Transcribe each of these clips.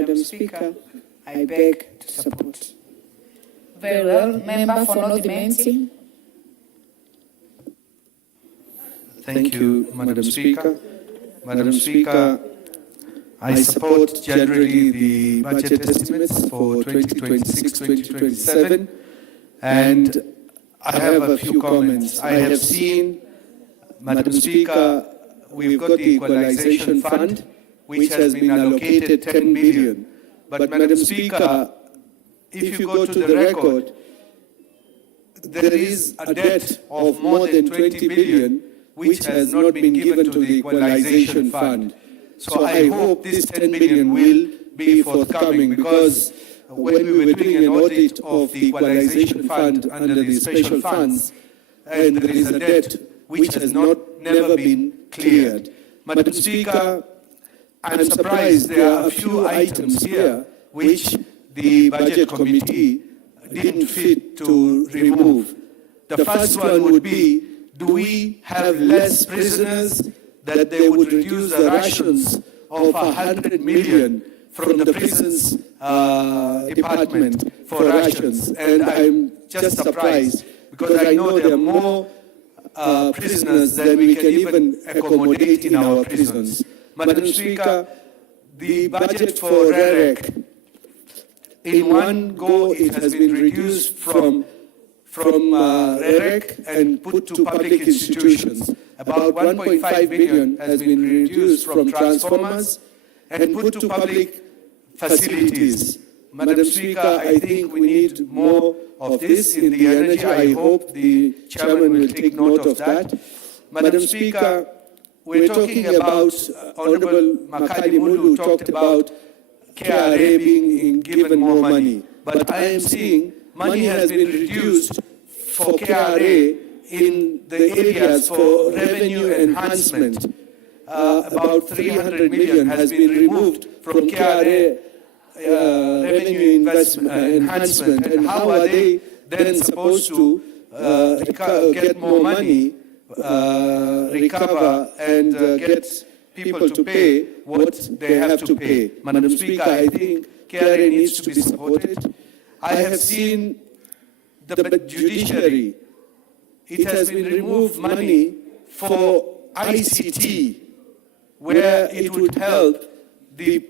Madam Speaker, I beg to support. Very well. Member for North Imenti. Thank you, Madam Speaker. Madam Speaker, I support generally the budget estimates for 2026-2027, and I have a few comments. I have seen, Madam Speaker, we've got the Equalization Fund, which has been allocated 10 billion. But Madam Speaker, if you go to the record, there is a debt of more than 20 billion which has not been given to the Equalization Fund. So I hope this 10 billion will be forthcoming, because when we were doing an audit of the Equalization Fund under the special funds, and there is a debt which has never been cleared. Madam Speaker, I'm surprised there are a few items here which the Budget Committee didn't fit to remove. The first one would be, do we have less prisoners that they would reduce the rations of 100 million from the prisons department for rations? And I'm just surprised, because I know there are more prisoners than we can even accommodate in our prisons. Madam Speaker, the budget for REREC, in one go it has been reduced from REREC and put to public institutions. About 1.5 billion has been reduced from transformers and put to public facilities. Madam Speaker, I think we need more of this in the energy. I hope the chairman will take note of that. Madam Speaker, we're talking about, Honorable Makali Mulu talked about KRA being given more money. But I am seeing money has been reduced for KRA in the areas for revenue enhancement. About 300 million has been removed from KRA revenue enhancement. And how are they then supposed to get more money, recover, and get people to pay what they have to pay? Madam Speaker, I think KRA needs to be supported. I have seen the judiciary. It has been removed money for ICT, where it would help the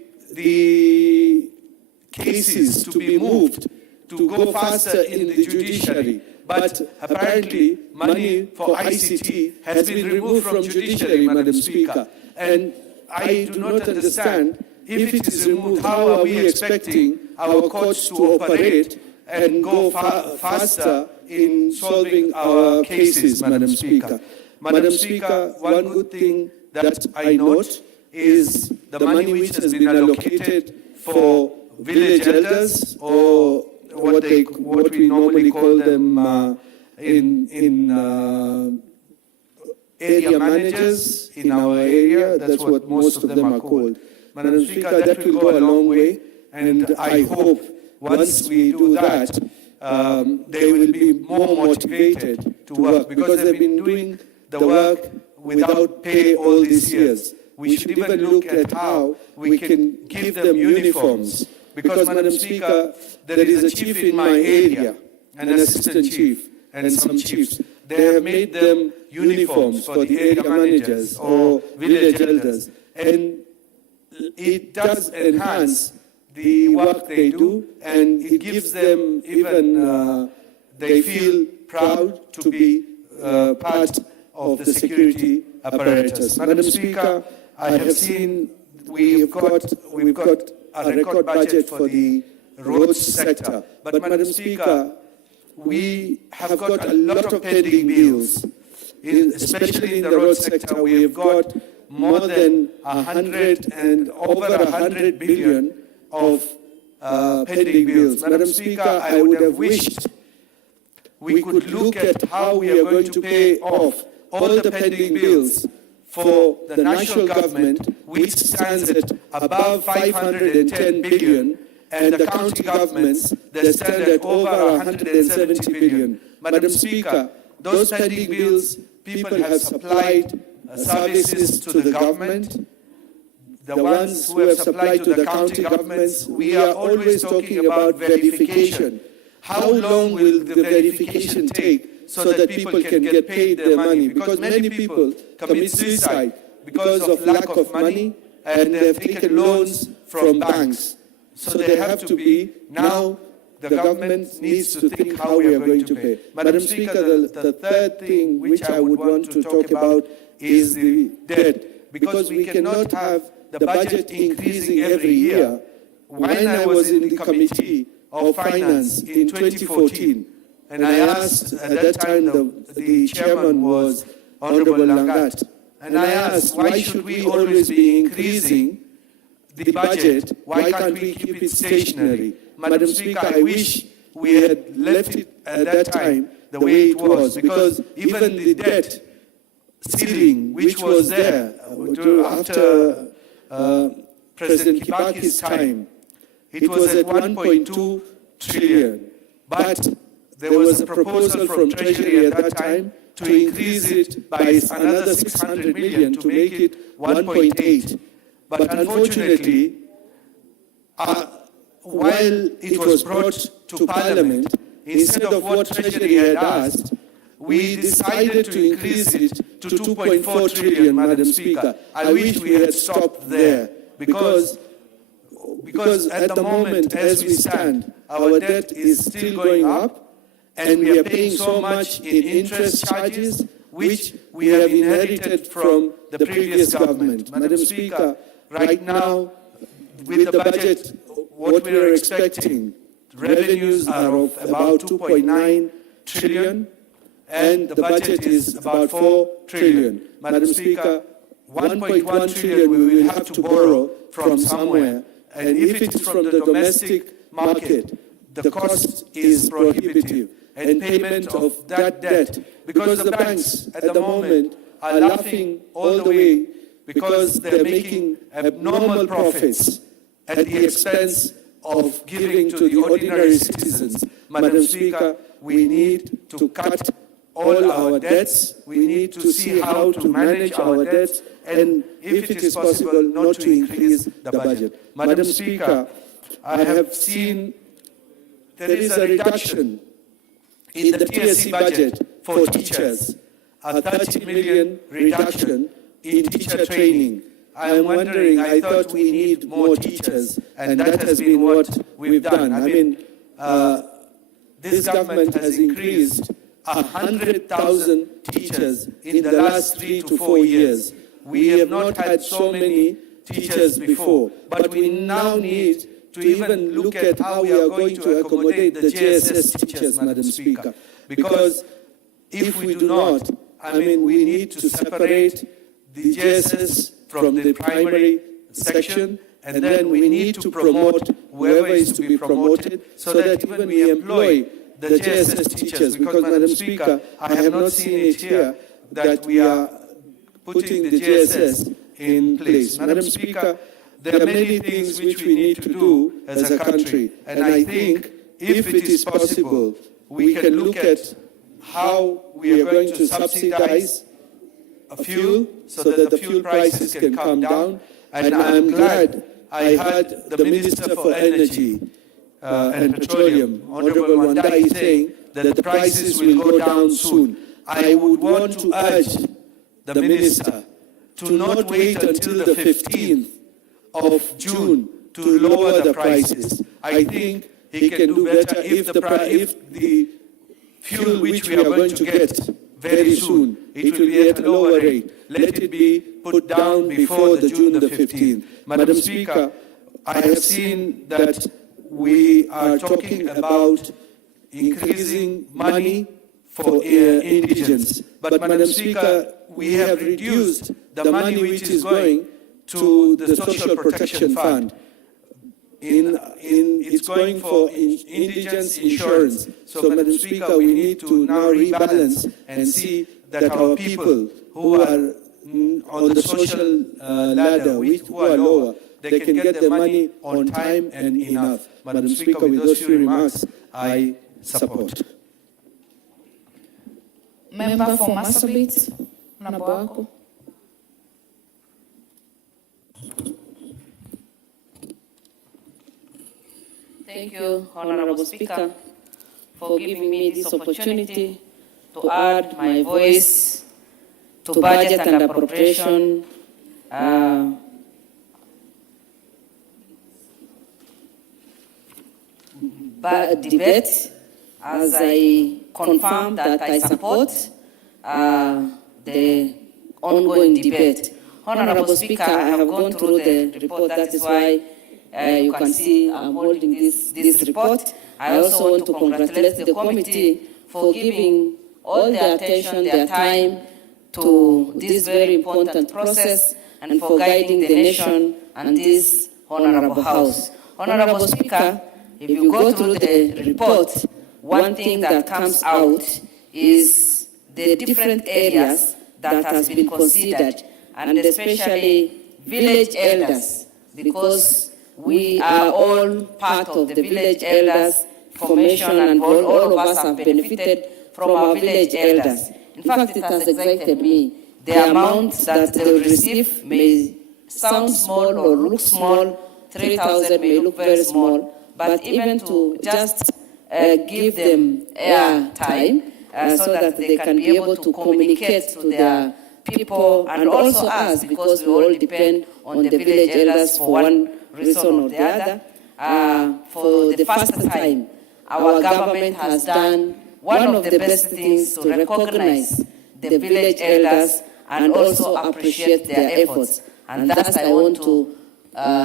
cases to be moved, to go faster in the judiciary. But apparently, money for ICT has been removed from judiciary, Madam Speaker. And I do not understand, if it is removed, how are we expecting our courts to operate and go faster in solving our cases, Madam Speaker? Madam Speaker, one good thing that I note is the money which has been allocated for village elders, or what we normally call them in area managers in our area. That's what most of them are called. Madam Speaker, that will go a long way, and I hope once we do that, they will be more motivated to work, because they've been doing the work without pay all these years. We should even look at how we can give them uniforms, because, Madam Speaker, there is a chief in my area, an assistant chief, and some chiefs. They have made them uniforms for the area managers or village elders, and it does enhance the work they do, and it gives them even, they feel proud to be part of the security apparatus. Madam Speaker, I have seen we've got a record budget for the roads sector, but Madam Speaker, we have got a lot of pending bills, especially in the road sector. We have got more than 100 and over 100 billion of pending bills. Madam Speaker, I would have wished we could look at how we are going to pay off all the pending bills for the national government, which stands at above 510 billion, and the county governments that stand at over 170 billion. Madam Speaker, those pending bills, people have supplied services to the government. the ones who have supplied to the county governments, we are always talking about verification. How long will the verification take so that people can get paid their money? Because many people commit suicide because of lack of money, and they have taken loans from banks. So they have to be, now the government needs to think how we are going to pay. Madam Speaker, the third thing which I would want to talk about is the debt, because we cannot have the budget increasing every year. When I was in the Committee of Finance in 2014, and I asked, at that time the chairman was Honorable Langat, and I asked, why should we always be increasing the budget? Why can't we keep it stationary? Madam Speaker, I wish we had left it at that time the way it was, because even the debt ceiling which was there after President Kibaki's time, it was at 1.2 trillion. But there was a proposal from Treasury at that time to increase it by another 600 million to make it 1.8. But unfortunately, while it was brought to Parliament, instead of what Treasury had asked, we decided to increase it to 2.4 trillion, Madam Speaker. I wish we had stopped there, because at the moment, as we stand, our debt is still going up, and we are paying so much in interest charges, which we have inherited from the previous government. Madam Speaker, right now, with the budget, what we are expecting, revenues are of about 2.9 trillion, and the budget is about 4 trillion. Madam Speaker, 1.1 trillion we will have to borrow from somewhere, and if it is from the domestic market, the cost is prohibitive, and payment of that debt, because the banks at the moment are laughing all the way, because they're making abnormal profits at the expense of giving to the ordinary citizens. Madam Speaker, we need to cut all our debts. We need to see how to manage our debts, and if it is possible, not to increase the budget. Madam Speaker, I have seen there is a reduction in the TSC budget for teachers, a 30 million reduction in teacher training. I am wondering, I thought we need more teachers, and that has been what we've done. I mean, this government has increased 100,000 teachers in the last 3 to 4 years. We have not had so many teachers before, but we now need to even look at how we are going to accommodate the JSS teachers, Madam Speaker. Because if we do not, I mean, we need to separate the JSS from the primary section, and then we need to promote whoever is to be promoted, so that even we employ the JSS teachers, because, Madam Speaker, I have not seen it here that we are putting the JSS in place. Madam Speaker, there are many things which we need to do as a country, and I think if it is possible, we can look at how we are going to subsidize fuel so that the fuel prices can come down. And I am glad I heard the Minister for Energy and Petroleum, Honorable Wandai, saying that the prices will go down soon. I would want to urge the Minister to not wait until the 15th of June to lower the prices. I think he can do better if the fuel which we are going to get very soon, it will be at a lower rate. Let it be put down before the June the 15th. Madam Speaker, I have seen that we are talking about increasing money for indigents. But Madam Speaker, we have reduced the money which is going to the Social Protection Fund. It's going for indigents insurance. So, Madam Speaker, we need to now rebalance and see that our people who are on the social ladder, who are lower, they can get their money on time and enough. Madam Speaker, with those few remarks, I support. Member for Marsabit, Naboako. Thank you, Honorable Speaker, for giving me this opportunity to add my voice to budget and appropriation debate, as I confirm that I support the ongoing debate. Honorable Speaker, I have gone through the report. That is why you can see I'm holding this report. I also want to congratulate the committee for giving all their attention, their time to this very important process and for guiding the nation and this Honorable House. Honorable Speaker, if you go through the report, one thing that comes out is the different areas that has been considered, and especially village elders, because we are all part of the village elders formation, and all of us have benefited from our village elders. In fact, it has excited me. The amount that they will receive may sound small or look small, 3,000 may look very small, but even to just give them air time so that they can be able to communicate to their people and also us, because we all depend on the village elders for one reason or the other. For the first time, our government has done one of the best things to recognize the village elders and also appreciate their efforts. And thus I want to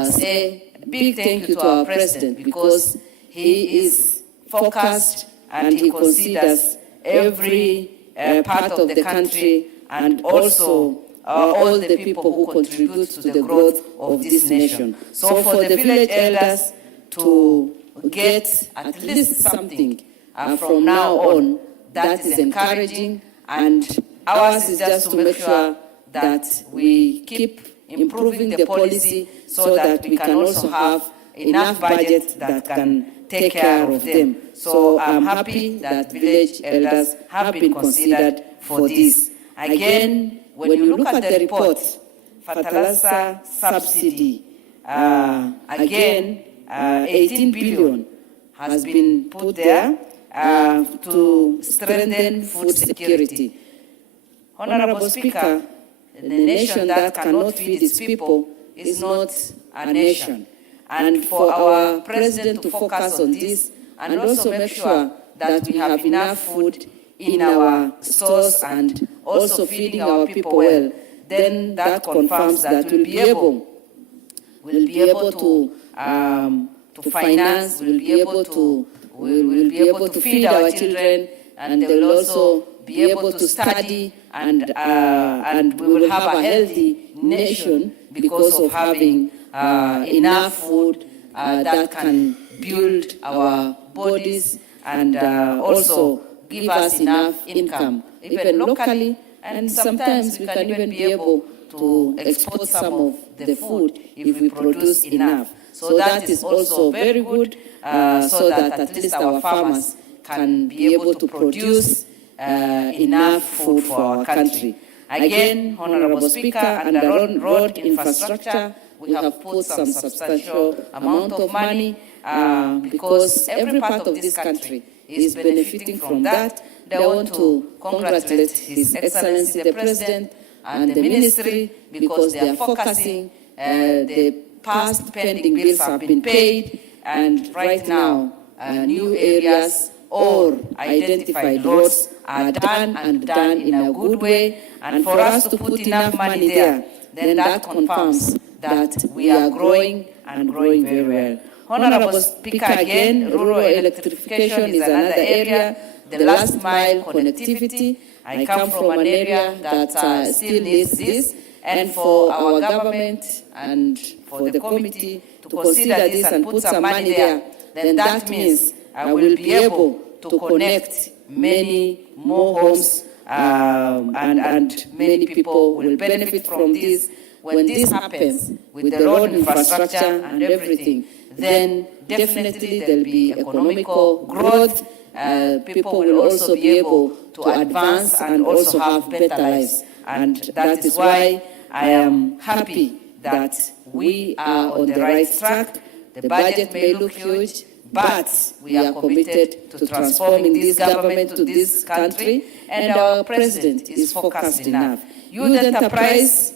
say a big thank you to our President, because he is focused and he considers every part of the country and also all the people who contribute to the growth of this nation. So for the village elders to get at least something from now on, that is encouraging, and ours is just to make sure that we keep improving the policy so that we can also have enough budget that can take care of them. So I'm happy that village elders have been considered for this. Again, when you look at the report, fertilizer subsidy, again, 18 billion has been put there to strengthen food security. Honorable Speaker, the nation that cannot feed its people is not a nation. And for our President to focus on this and also make sure that we have enough food in our stores and also feeding our people well, then that confirms that we'll be able to finance, we'll be able to feed our children, and they will also be able to study, and we will have a healthy nation because of having enough food that can build our bodies and also give us enough income, even locally, and sometimes we can even be able to export some of the food if we produce enough. So that is also very good, so that at least our farmers can be able to produce enough food for our country. Again, Honorable Speaker, under road infrastructure, we have put some substantial amount of money because every part of this country is benefiting from that. I want to congratulate His Excellency the President and the Ministry, because they are focusing. The past pending bills have been paid, and right now new areas or identified roads are done, and done in a good way. And for us to put enough money there, then that confirms that we are growing and growing very well. Honorable Speaker, again, rural electrification is another area. The last mile connectivity. I come from an area that still needs this, and for our government and for the committee to consider this and put some money there, then that means I will be able to connect many more homes, and many people will benefit from this. When this happens with the road infrastructure and everything, then definitely there will be economical growth. People will also be able to advance and also have better lives. And that is why I am happy that we are on the right track. The budget may look huge, but we are committed to transforming this government to this country, and our president is focused enough. Youth enterprise,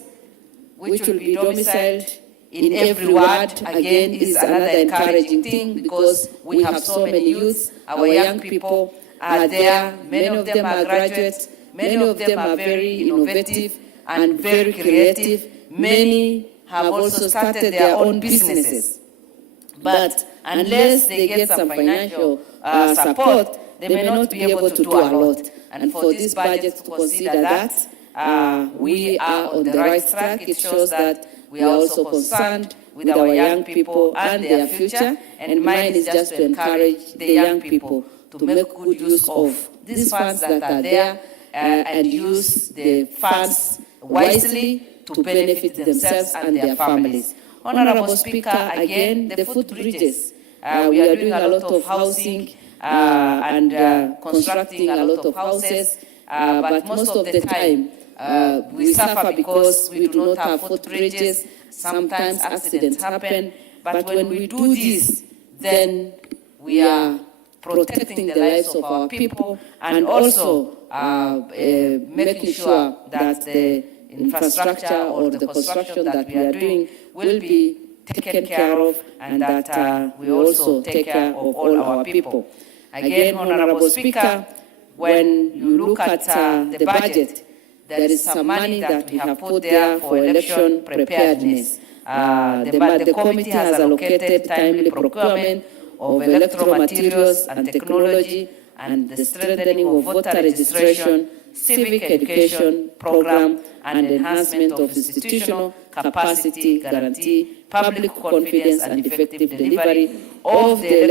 which will be domiciled in every ward, again, is another encouraging thing because we have so many youths. Our young people are there. Many of them are graduates. Many of them are very innovative and very creative. Many have also started their own businesses. But unless they get some financial support, they may not be able to do a lot. And for this budget to consider that, we are on the right track. It shows that we are also concerned with our young people and their future. And mine is just to encourage the young people to make good use of these funds that are there and use the funds wisely to benefit themselves and their families. Honorable Speaker, again, the footbridges. We are doing a lot of housing and constructing a lot of houses, but most of the time we suffer because we do not have footbridges. Sometimes accidents happen, but when we do this, then we are protecting the lives of our people and also making sure that the infrastructure or the construction that we are doing will be taken care of and that we also take care of all our people. Again, Honorable Speaker, when you look at the budget, there is some money that we have put there for election preparedness. The committee has allocated timely procurement of electoral materials and technology and the strengthening of voter registration, civic education program, and enhancement of institutional capacity, guarantee public confidence and effective delivery of the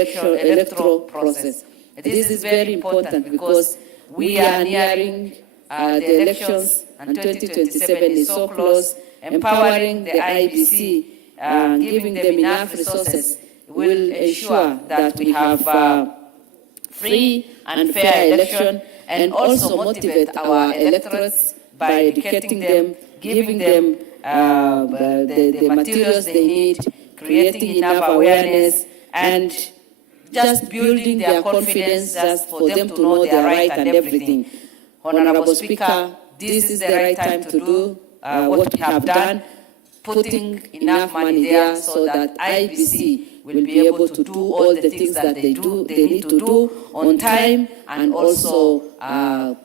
electoral process. This is very important because we are nearing the elections and 2027 is so close. Empowering the IBC, giving them enough resources will ensure that we have free and fair election and also motivate our electorates by educating them, giving them the materials they need, creating enough awareness, and just building their confidence just for them to know their right and everything. Honorable Speaker, this is the right time to do what we have done, putting enough money there so that IBC will be able to do all the things that they need to do on time and also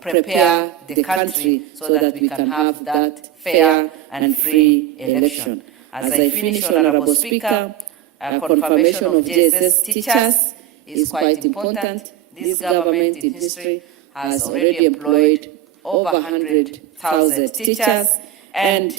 prepare the country so that we can have that fair and free election. As I finish, Honorable Speaker, confirmation of JSS teachers is quite important. This government in history has already employed over 100,000 teachers, and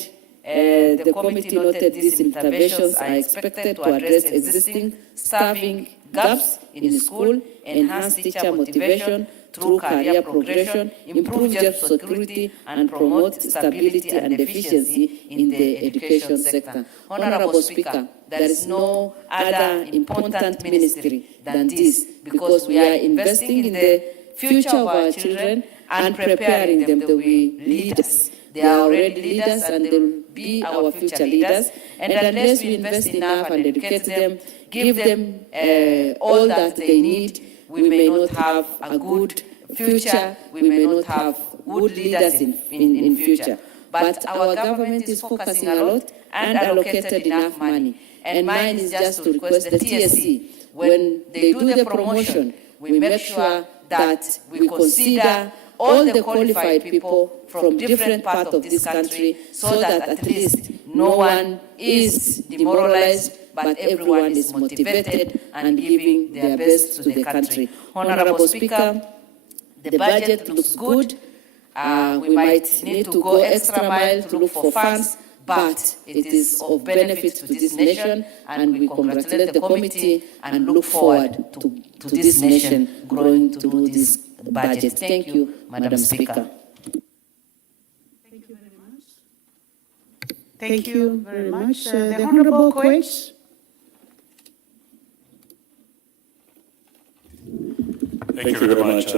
the committee noted these interventions are expected to address existing staffing gaps in school, enhance teacher motivation through career progression, improve job security, and promote stability and efficiency in the education sector. Honorable Speaker, there is no other important ministry than this because we are investing in the future of our children and preparing them to be leaders. They are already leaders and they will be our future leaders. And unless we invest enough and educate them, give them all that they need, we may not have a good future, we may not have good leaders in future. But our government is focusing a lot and allocated enough money. And mine is just to request the TSC, when they do the promotion, we make sure that we consider all the qualified people from different parts of this country so that at least no one is demoralized, but everyone is motivated and giving their best to the country. Honorable Speaker, the budget looks good. We might need to go extra mile to look for funds, but it is of benefit to this nation, and we congratulate the committee and look forward to this nation growing through this budget. Thank you, Madam Speaker. Thank you very much. Thank you very much. The Honourable Quates. Thank you very much,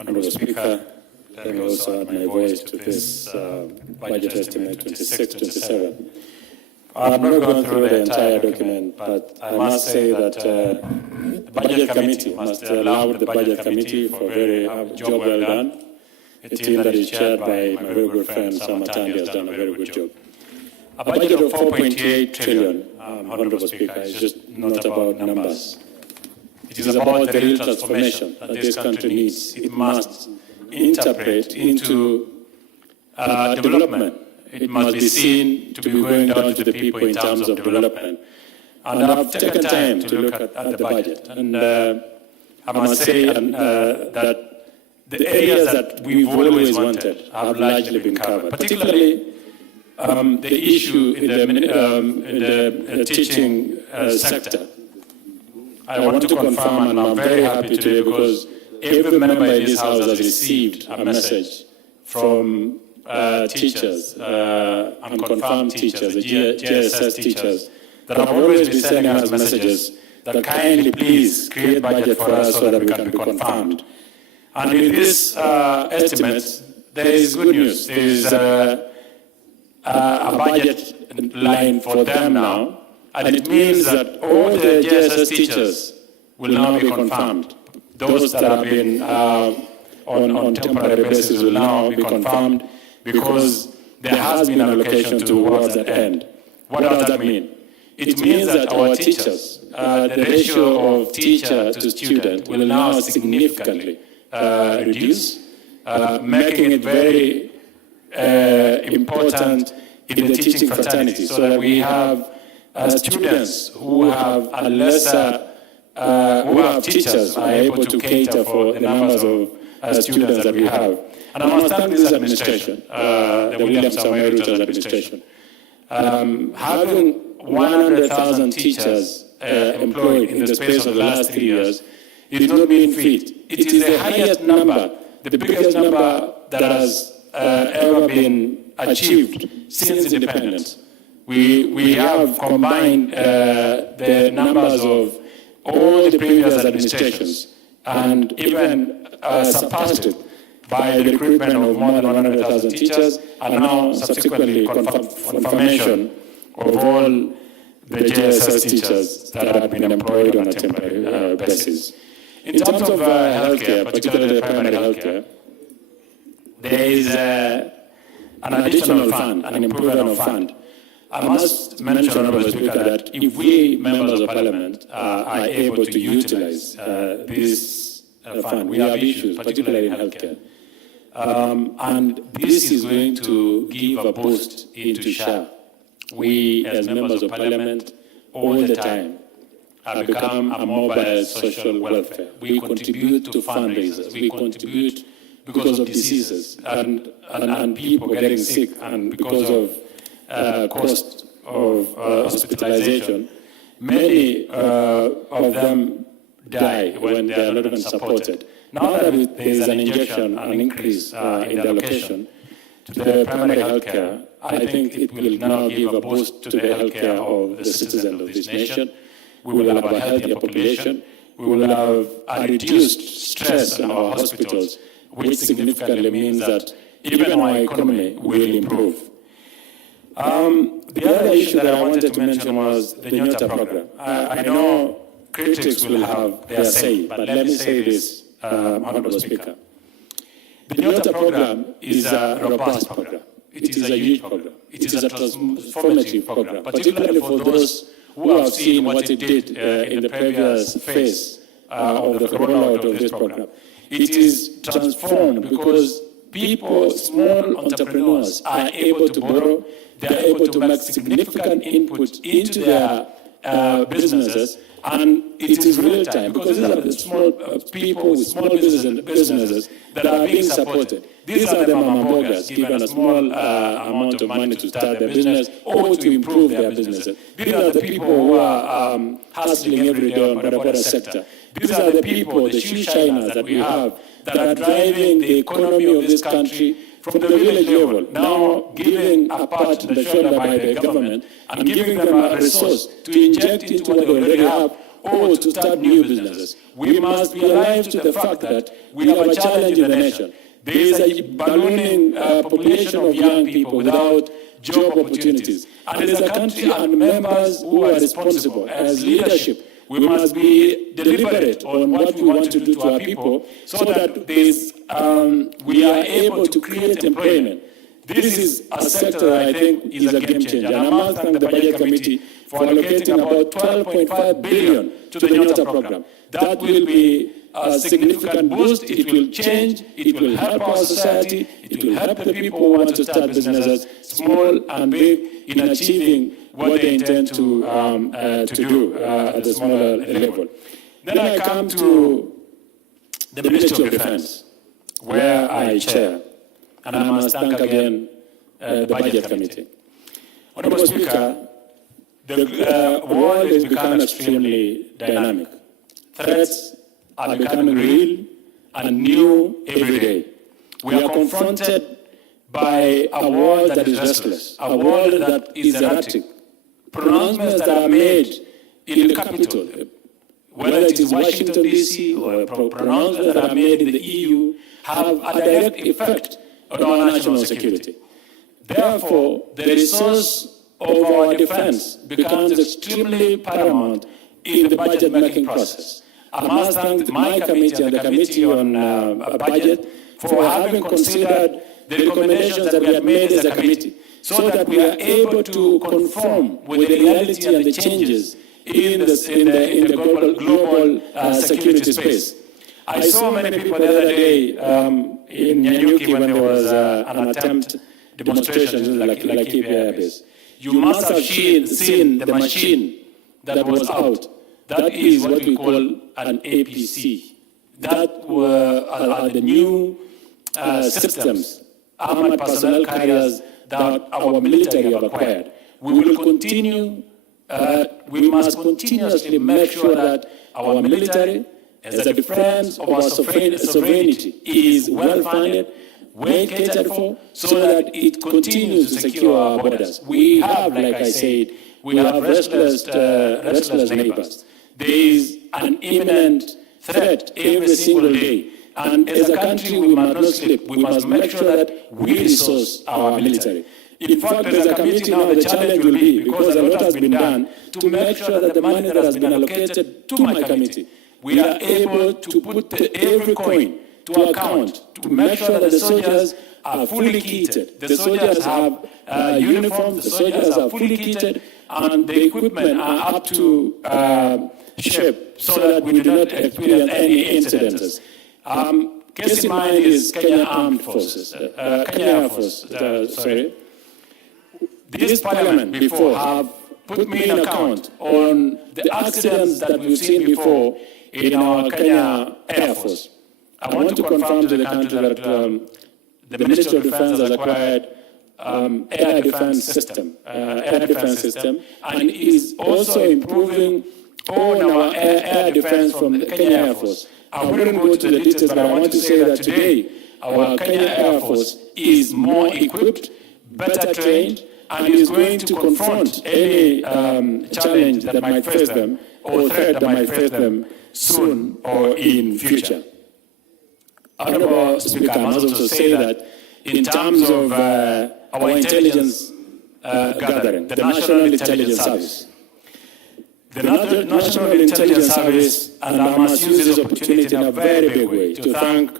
Honourable Speaker. Let me also add my voice to this budget estimate 26-27. I'm not going through the entire document, but I must say that the Budget Committee must allow the Budget Committee for a very job well done. A team that is chaired by my very good friend Sam Atandi has done a very good job. A budget of 4.8 trillion, Honorable Speaker, is just not about numbers. It is about the real transformation that this country needs. It must interpret into development. It must be seen to be going down to the people in terms of development. And I've taken time to look at the budget. And I must say that the areas that we've always wanted have largely been covered, particularly the issue in the teaching sector. I want to confirm, and I'm very happy today, because every member in this House has received a message from teachers, and confirmed teachers, the GSS teachers, that have always been sending us messages that kindly please create budget for us so that we can be confirmed. And in this estimate, there is good news. There is a budget line for them now, and it means that all the GSS teachers will now be confirmed. Those that have been on temporary basis will now be confirmed, because there has been an allocation towards that end. What does that mean? It means that our teachers, the ratio of teacher to student will now significantly reduce, making it very important in the teaching fraternity, so that we have students who have a lesser, who have teachers who are able to cater for the numbers of students that we have. And I must thank this administration, the William Samuel Ruto's administration. Having 100,000 teachers employed in the space of the last 3 years, it did not mean feat. It is the highest number, the biggest number that has ever been achieved since independence. We have combined the numbers of all the previous administrations, and even surpassed it by the recruitment of more than 100,000 teachers, and now subsequently confirmation of all the JSS teachers that have been employed on a temporary basis. In terms of healthcare, particularly primary healthcare, there is an additional fund, an improvement of fund. I must mention, Honourable Speaker, that if we members of Parliament are able to utilize this fund, we have issues, particularly in healthcare. And this is going to give a boost into SHA. We, as members of Parliament, all the time, have become a mobile social welfare. We contribute to fundraisers. We contribute because of diseases and people getting sick, and because of cost of hospitalization. Many of them die when they are not even supported. Now that there is an injection, an increase in the allocation to the primary healthcare, I think it will now give a boost to the healthcare of the citizens of this nation. We will have a healthier population. We will have a reduced stress in our hospitals, which significantly means that even our economy will improve. The other issue that I wanted to mention was the Nyota program. I know critics will have their say, but let me say this, Honourable Speaker. The Nyota program is a robust program. It is a huge program. It is a transformative program, particularly for those who have seen what it did in the previous phase of the rollout of this program. It is transformed because people, small entrepreneurs, are able to borrow, they are able to make significant input into their businesses, and it is real time, because these are the small people with small businesses that are being supported. These are the mama bogas given a small amount of money to start their business or to improve their businesses. These are the people who are hustling every day on the sector. These are the people, the shoe shiners that we have, that are driving the economy of this country from the village level, now giving a part to the shoulder by the government and giving them a resource to inject into what they already have or to start new businesses. We must be alive to the fact that we have a challenge in the nation. There is a ballooning population of young people without job opportunities. And as a country and members who are responsible, as leadership, we must be deliberate on what we want to do to our people so that we are able to create employment. This is a sector that I think is a game changer. And I must thank the Budget Committee for allocating about 12.5 billion to the NYOTA program. That will be a significant boost. It will change. It will help our society. It will help the people who want to start businesses, small and big, in achieving what they intend to do at the smaller level. Then I come to the Ministry of Defense, where I chair. And I must thank again the Budget Committee. Honorable Speaker, the world is becoming extremely dynamic. Threats are becoming real and new every day. We are confronted by a world that is restless, a world that is erratic. Pronouncements that are made in the capital, whether it is Washington, D.C., or pronouncements that are made in the EU, have a direct effect on our national security. Therefore, the resource of our defense becomes extremely paramount in the budget-making process. I must thank my committee and the Committee on Budget for having considered the recommendations that we have made as a committee, so that we are able to conform with the reality and the changes in the global security space. I saw many people the other day in Nyanyuki when there was an attempt demonstration like Laikipia Air Base. You must have seen the machine that was out. That is what we call an APC. That were the new systems, armored personnel carriers that our military have acquired. We will continue, we must continuously make sure that our military, as a defense of our sovereignty, is well-funded, well-catered for, so that it continues to secure our borders. We have, like I said, we have restless neighbors. There is an imminent threat every single day. And as a country, we must not sleep. We must make sure that we resource our military. In fact, as a committee now, the challenge will be, because a lot has been done, to make sure that the money that has been allocated to my committee, we are able to put every coin to account, to make sure that the soldiers are fully kitted. The soldiers have uniforms, the soldiers are fully kitted, and the equipment are up to shape, so that we do not experience any incidents. Case in mind is Kenya Armed Forces, Kenya Air Force, This Parliament before have put me in account on the accidents that we've seen before in our Kenya Air Force. I want to confirm to the country that the Ministry of Defense has acquired air defense system, and is also improving on our air defense from the Kenya Air Force. I wouldn't go to the details, but I want to say that today our Kenya Air Force is more equipped, better trained, and is going to confront any challenge that might face them or threat that might face them soon or in future. Honorable Speaker, I must also say that in terms of our intelligence gathering, the National Intelligence Service, the National Intelligence Service, and I must use this opportunity in a very big way to thank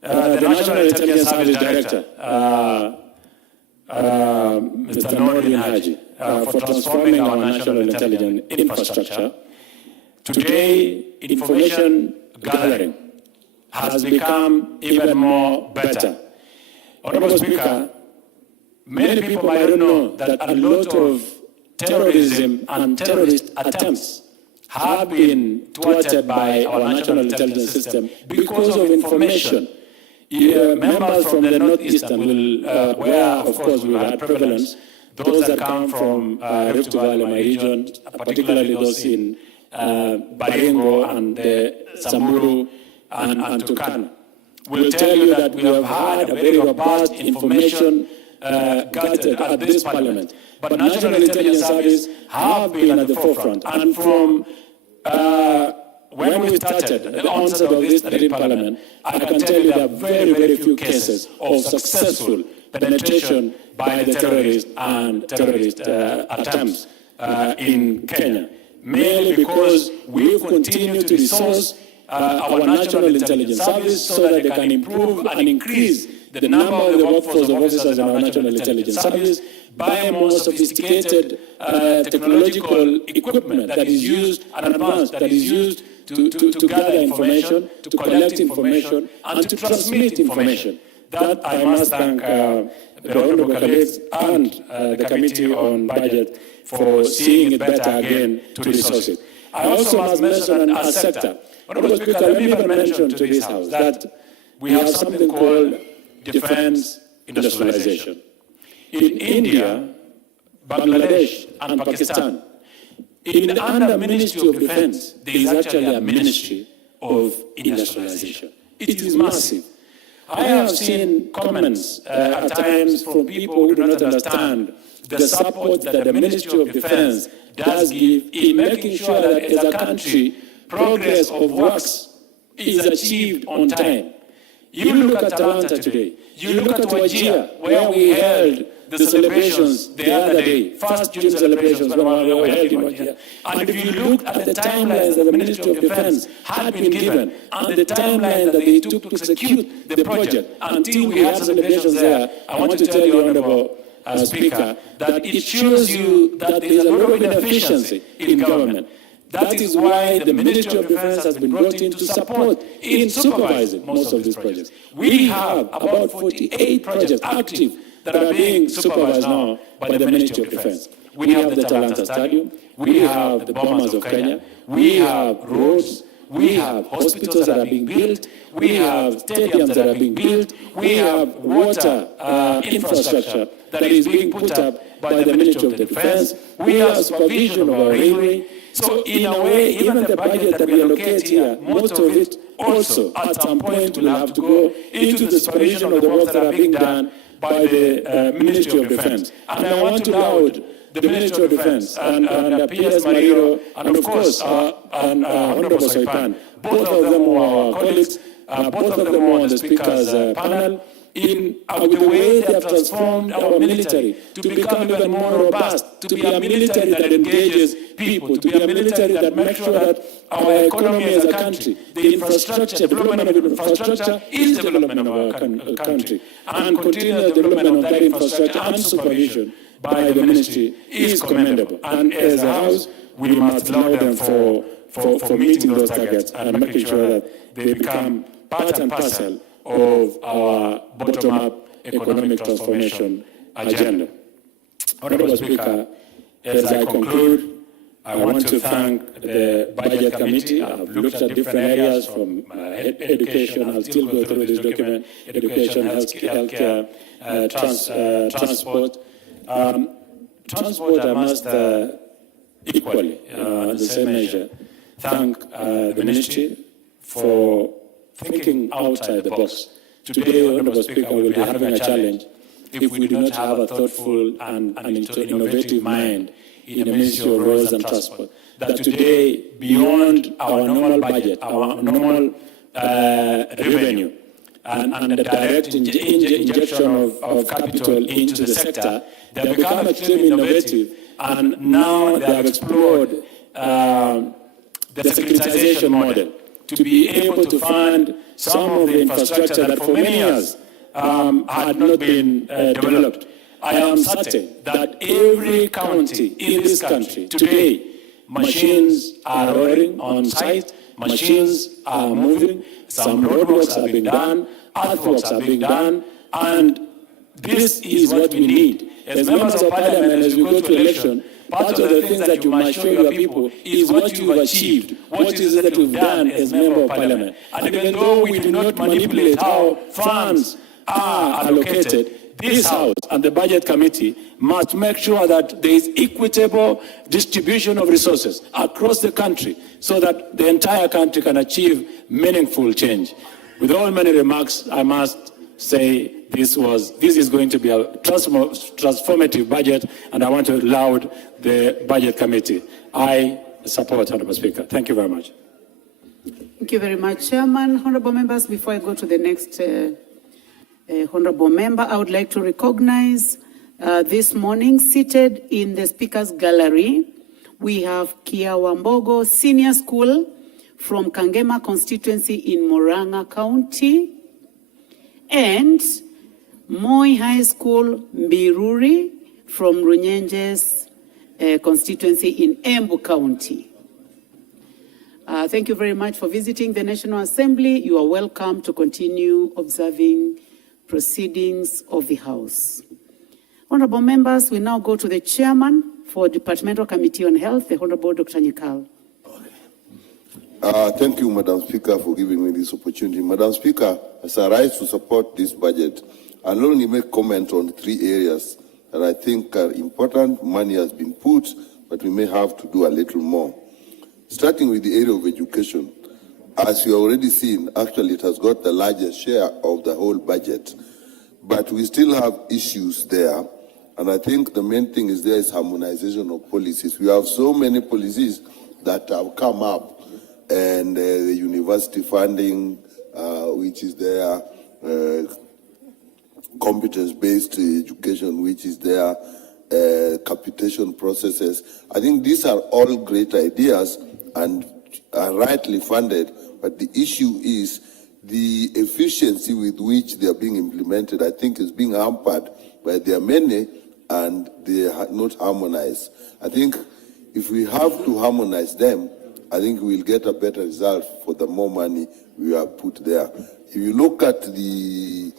the National Intelligence Service Director, Mr. Nordin Haji, for transforming our national intelligence infrastructure. Today, information gathering has become even more better. Honorable Speaker, many people might not know that a lot of terrorism and terrorist attempts have been thwarted by our national intelligence system because of information. Members from the northeastern will, where of course we had prevalence, those that come from Rift Valley, my region, particularly those in Baringo and Samburu and Turkana, will tell you that we have had a very robust information gathered at this parliament. But National Intelligence Service have been at the forefront. And from when we started the onset of this parliament, I can tell you there are very, very few cases of successful penetration by the terrorists and terrorist attempts in Kenya, mainly because we've continued to resource our National Intelligence Service so that they can improve and increase the number of the workforce of officers in our National Intelligence Service, buy more sophisticated technological equipment that is used and advanced, that is used to gather information, to collect information, and to transmit information. That I must thank the honorable colleagues and the Committee on Budget for seeing it better again to resource it. I also must mention a sector. Honorable Speaker, let me even mention to this House that we have something called defense industrialization. In India, Bangladesh, and Pakistan, under Ministry of Defense, there is actually a Ministry of Industrialization. It is massive. I have seen comments at times from people who do not understand the support that the Ministry of Defense does give in making sure that as a country, progress of works is achieved on time. You look at Atlanta today, you look at Wajir, where we held the celebrations the other day, first June celebrations when we were held in Wajir. And if you look at the timelines that the Ministry of Defense had been given and the timeline that they took to execute the project until we had celebrations there, I want to tell you, Honorable Speaker, that it shows you that there is a lot of inefficiency in government. That is why the Ministry of Defense has been brought in to support in supervising most of these projects. We have about 48 projects active that are being supervised now by the Ministry of Defense. We have the Talanta Stadium, we have the Bombers of Kenya, we have roads, we have hospitals that are being built, we have stadiums that are being built, we have water infrastructure that is being put up by the Ministry of Defense, we have supervision of our railway. So in a way, even the budget that we allocate here, most of it also at some point will have to go into the supervision of the work that are being done by the Ministry of Defense. And I want to laud the Ministry of Defense and P.S. Mariro and of course Honorable Soipan. Both of them were our colleagues, both of them were on the Speaker's panel. With the way they have transformed our military to become even more robust, to be a military that engages people, to be a military that makes sure that our economy as a country, the infrastructure, development of infrastructure is development of our country, and continuous development of that infrastructure and supervision by the ministry is commendable. And as a House, we must laud them for meeting those targets and making sure that they become part and parcel of our bottom-up economic transformation agenda. Honorable Speaker, as I conclude, I want to thank the Budget Committee. I have looked at different areas from education. I'll still go through this document, education, healthcare, transport. Transport, I must equally, in the same measure, thank the Ministry for thinking outside the box. Today, Honorable Speaker, we will be having a challenge if we do not have a thoughtful and innovative mind in the Ministry of Roads and Transport. That today, beyond our normal budget, our normal revenue, and the direct injection of capital into the sector, they have become extremely innovative, and now they have explored the securitization model to be able to fund some of the infrastructure that for many years had not been developed. I am certain that every county in this country today, machines are rolling on site, machines are moving, some roadworks are being done, earthworks are being done, and this is what we need. As members of parliament, as we go to election, part of the things that you must show your people is what you've achieved, what is it that you've done as member of parliament. And even though we do not manipulate how funds are allocated, this House and the Budget Committee must make sure that there is equitable distribution of resources across the country so that the entire country can achieve meaningful change. With all many remarks, I must say this is going to be a transformative budget, and I want to laud the Budget Committee. I support, Honourable Speaker. Thank you very much. Thank you very much, Chairman. Honourable members, before I go to the next Honorable member, I would like to recognize this morning, seated in the Speaker's Gallery, we have Kia Wambogo Senior School from Kangema constituency in Murang'a County, and Moi High School Mbiruri from Runyenjes constituency in Embu County. Thank you very much for visiting the National Assembly. You are welcome to continue observing proceedings of the House. Honorable members, we now go to the chairman for Departmental Committee on Health, the Honorable Dr. Nyikal. Thank you, Madam Speaker, for giving me this opportunity. Madam Speaker, as I rise to support this budget, I'll only make comment on 3 areas that I think are important. Money has been put, but we may have to do a little more. Starting with the area of education, as you already seen, actually it has got the largest share of the whole budget, but we still have issues there. And I think the main thing is there is harmonization of policies. We have so many policies that have come up, and the university funding, which is there, competence-based education, which is there, capitation processes. I think these are all great ideas and are rightly funded, but the issue is the efficiency with which they are being implemented, I think, is being hampered by their many, and they are not harmonized. I think if we have to harmonize them, I think we'll get a better result for the more money we have put there. If you look at the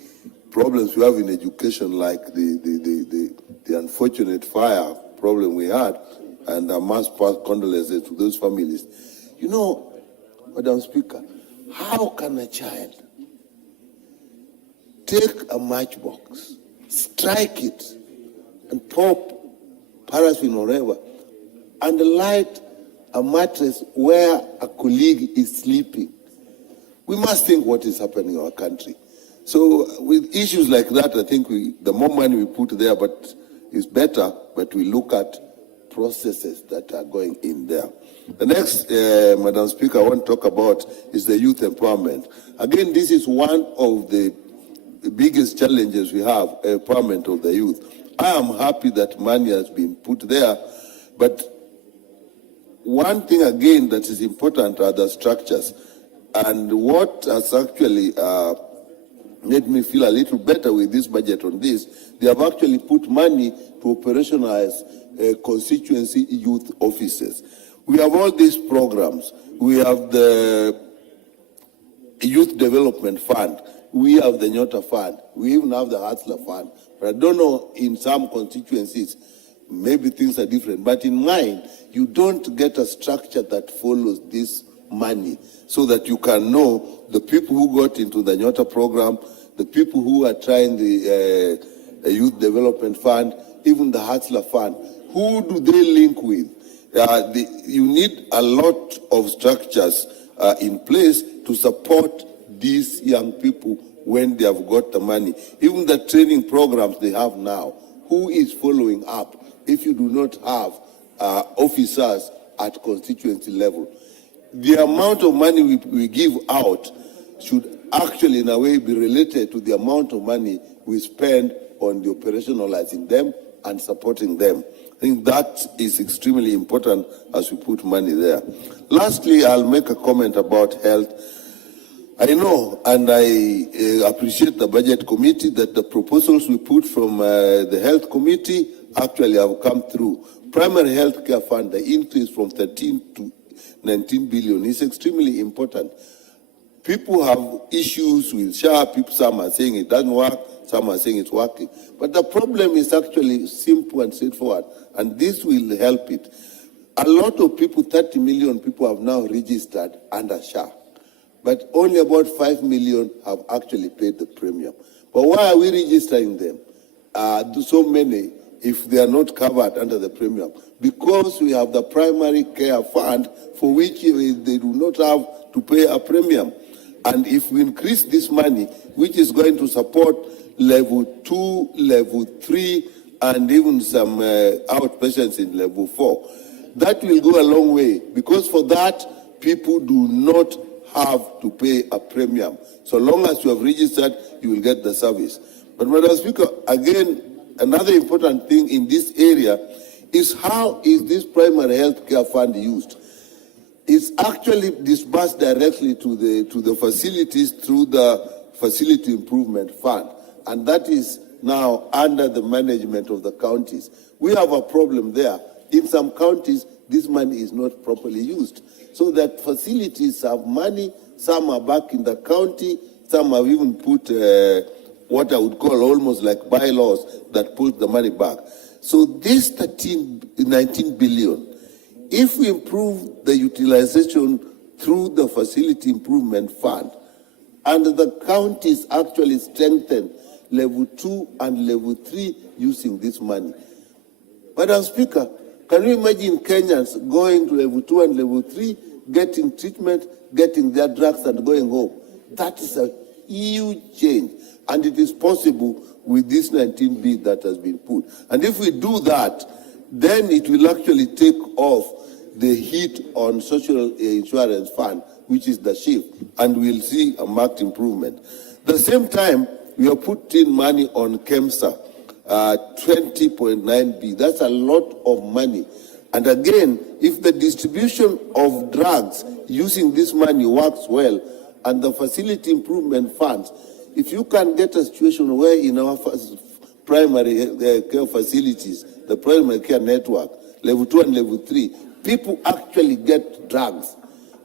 problems we have in education, like the unfortunate fire problem we had, and I must pass condolences to those families. You know, Madam Speaker, how can a child take a matchbox, strike it, and pop paraffin or whatever, and light a mattress where a colleague is sleeping? We must think what is happening in our country. So with issues like that, I think the more money we put there, but is better, but we look at processes that are going in there. The next, Madam Speaker, I want to talk about is the youth empowerment. Again, this is one of the biggest challenges we have, empowerment of the youth. I am happy that money has been put there, but one thing again that is important are the structures. And what has actually made me feel a little better with this budget on this, they have actually put money to operationalize constituency youth offices. We have all these programs. We have the Youth Development Fund. We have the Nyota Fund. We even have the Hustler Fund. But I don't know, in some constituencies, maybe things are different. But in mine, you don't get a structure that follows this money so that you can know the people who got into the Nyota program, the people who are trying the Youth Development Fund, even the Hustler Fund. Who do they link with? You need a lot of structures in place to support these young people when they have got the money. Even the training programs they have now, who is following up if you do not have officers at constituency level? The amount of money we give out should actually in a way be related to the amount of money we spend on the operationalizing them and supporting them. I think that is extremely important as we put money there. Lastly, I'll make a comment about health. I know and I appreciate the Budget Committee that the proposals we put from the Health Committee actually have come through. Primary Health Care Fund, the increase from 13 to 19 billion is extremely important. People have issues with SHA. Some are saying it doesn't work, some are saying it's working. But the problem is actually simple and straightforward, and this will help it. A lot of people, 30 million people, have now registered under SHA, but only about 5 million have actually paid the premium. But why are we registering them? So many, if they are not covered under the premium? Because we have the primary care fund for which they do not have to pay a premium. And if we increase this money, which is going to support level 2, level 3, and even some outpatients in level 4, that will go a long way. Because for that, people do not have to pay a premium. So long as you have registered, you will get the service. But Madam Speaker, again, another important thing in this area is how is this primary health care fund used? It's actually disbursed directly to the facilities through the Facility Improvement Fund, and that is now under the management of the counties. We have a problem there. In some counties, this money is not properly used, so that facilities have money, some are back in the county, some have even put what I would call almost like bylaws that put the money back. So this 19 billion, if we improve the utilization through the Facility Improvement Fund, and the counties actually strengthen level 2 and level 3 using this money. Madam Speaker, can you imagine Kenyans going to level 2 and level 3, getting treatment, getting their drugs and going home? That is a huge change, and it is possible with this 19B that has been put. And if we do that, then it will actually take off the hit on social insurance fund, which is the shift, and we'll see a marked improvement. At the same time, we have put in money on KEMSA, 20.9B. That's a lot of money. And again, if the distribution of drugs using this money works well, and the facility improvement funds, if you can get a situation where in our primary care facilities, the primary care network, level 2 and level 3, people actually get drugs,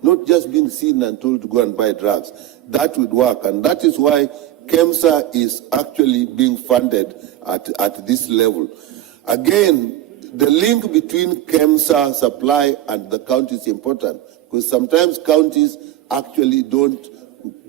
not just being seen and told to go and buy drugs. That would work, and that is why KEMSA is actually being funded at this level. Again, the link between KEMSA supply and the county is important, because sometimes counties actually don't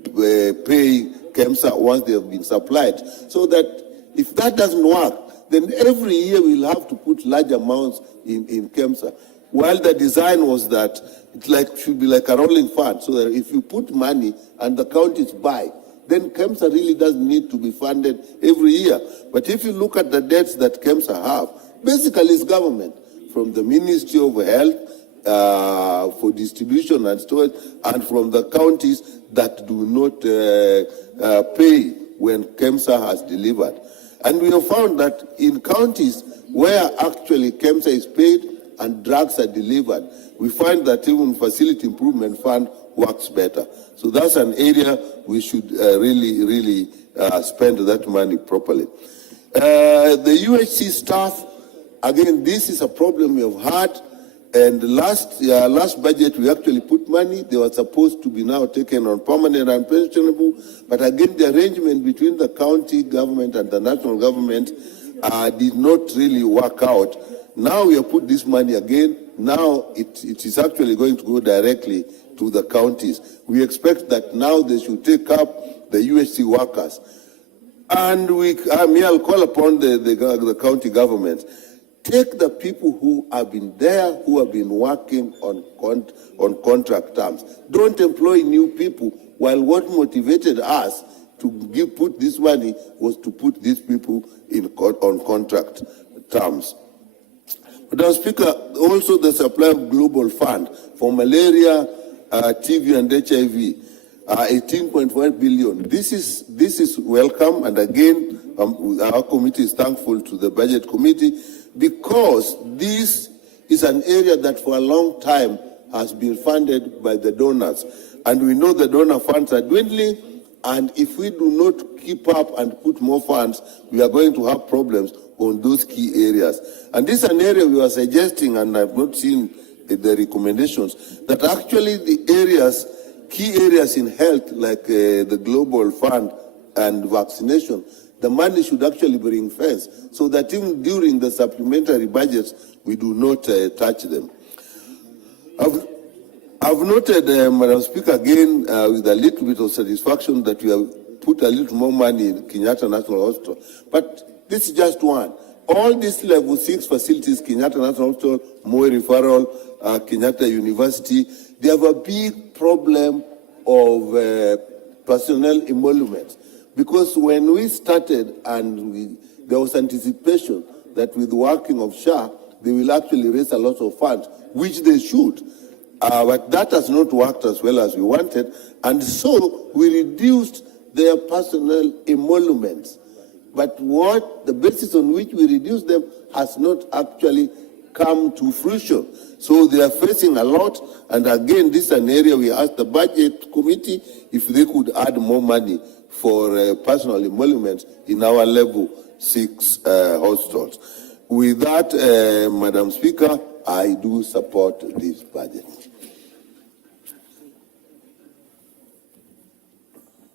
pay KEMSA once they have been supplied. So that if that doesn't work, then every year we'll have to put large amounts in KEMSA. While the design was that it should be like a rolling fund, so that if you put money and the counties buy, then KEMSA really doesn't need to be funded every year. But if you look at the debts that KEMSA have, basically it's government, from the Ministry of Health for distribution and storage, and from the counties that do not pay when KEMSA has delivered. And we have found that in counties where actually KEMSA is paid and drugs are delivered, we find that even Facility Improvement Fund works better. So that's an area we should really spend that money properly. The UHC staff, again, this is a problem we have had. And last budget, we actually put money. They were supposed to be now taken on permanent and pensionable. But again, the arrangement between the county government and the national government did not really work out. Now we have put this money again. Now it is actually going to go directly to the counties. We expect that now they should take up the UHC workers. And I'll call upon the county government. Take the people who have been there, who have been working on contract terms. Don't employ new people, while what motivated us to put this money was to put these people on contract terms. Madam Speaker, also the supply of global fund for malaria, TB and HIV, 18.1 billion. This is welcome, and again, our committee is thankful to the budget committee, because this is an area that for a long time has been funded by the donors. And we know the donor funds are dwindling, and if we do not keep up and put more funds, we are going to have problems on those key areas. And this is an area we are suggesting, and I've not seen the recommendations, that actually the key areas in health, like the global fund and vaccination, the money should actually be ring-fenced, so that even during the supplementary budgets, we do not touch them. I've noted, Madam Speaker, again, with a little bit of satisfaction, that we have put a little more money in Kenyatta National Hospital. But this is just one. All these level 6 facilities, Kenyatta National Hospital, Moi Referral, Kenyatta University, they have a big problem of personnel emoluments. Because when we started, and there was anticipation that with the working of SHA, they will actually raise a lot of funds, which they should. But that has not worked as well as we wanted, and so we reduced their personnel emoluments. But what the basis on which we reduced them has not actually come to fruition. So they are facing a lot, and again, this is an area we asked the budget committee if they could add more money for personal emoluments in our level 6 hospitals. With that, Madam Speaker, I do support this budget.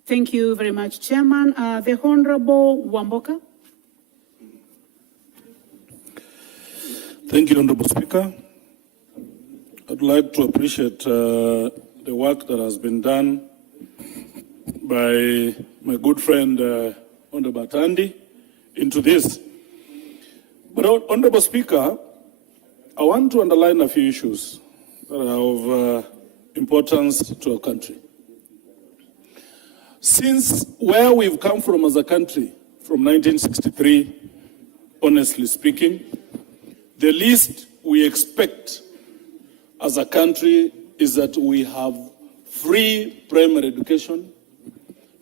Thank you very much, Chairman. The Honorable Wamboka. Thank you, Honorable Speaker. I'd like to appreciate the work that has been done by my good friend, Honorable Batandi, into this. But, Honorable Speaker, I want to underline a few issues that are of importance to our country. Since where we've come from as a country, from 1963, honestly speaking, the least we expect as a country is that we have free primary education,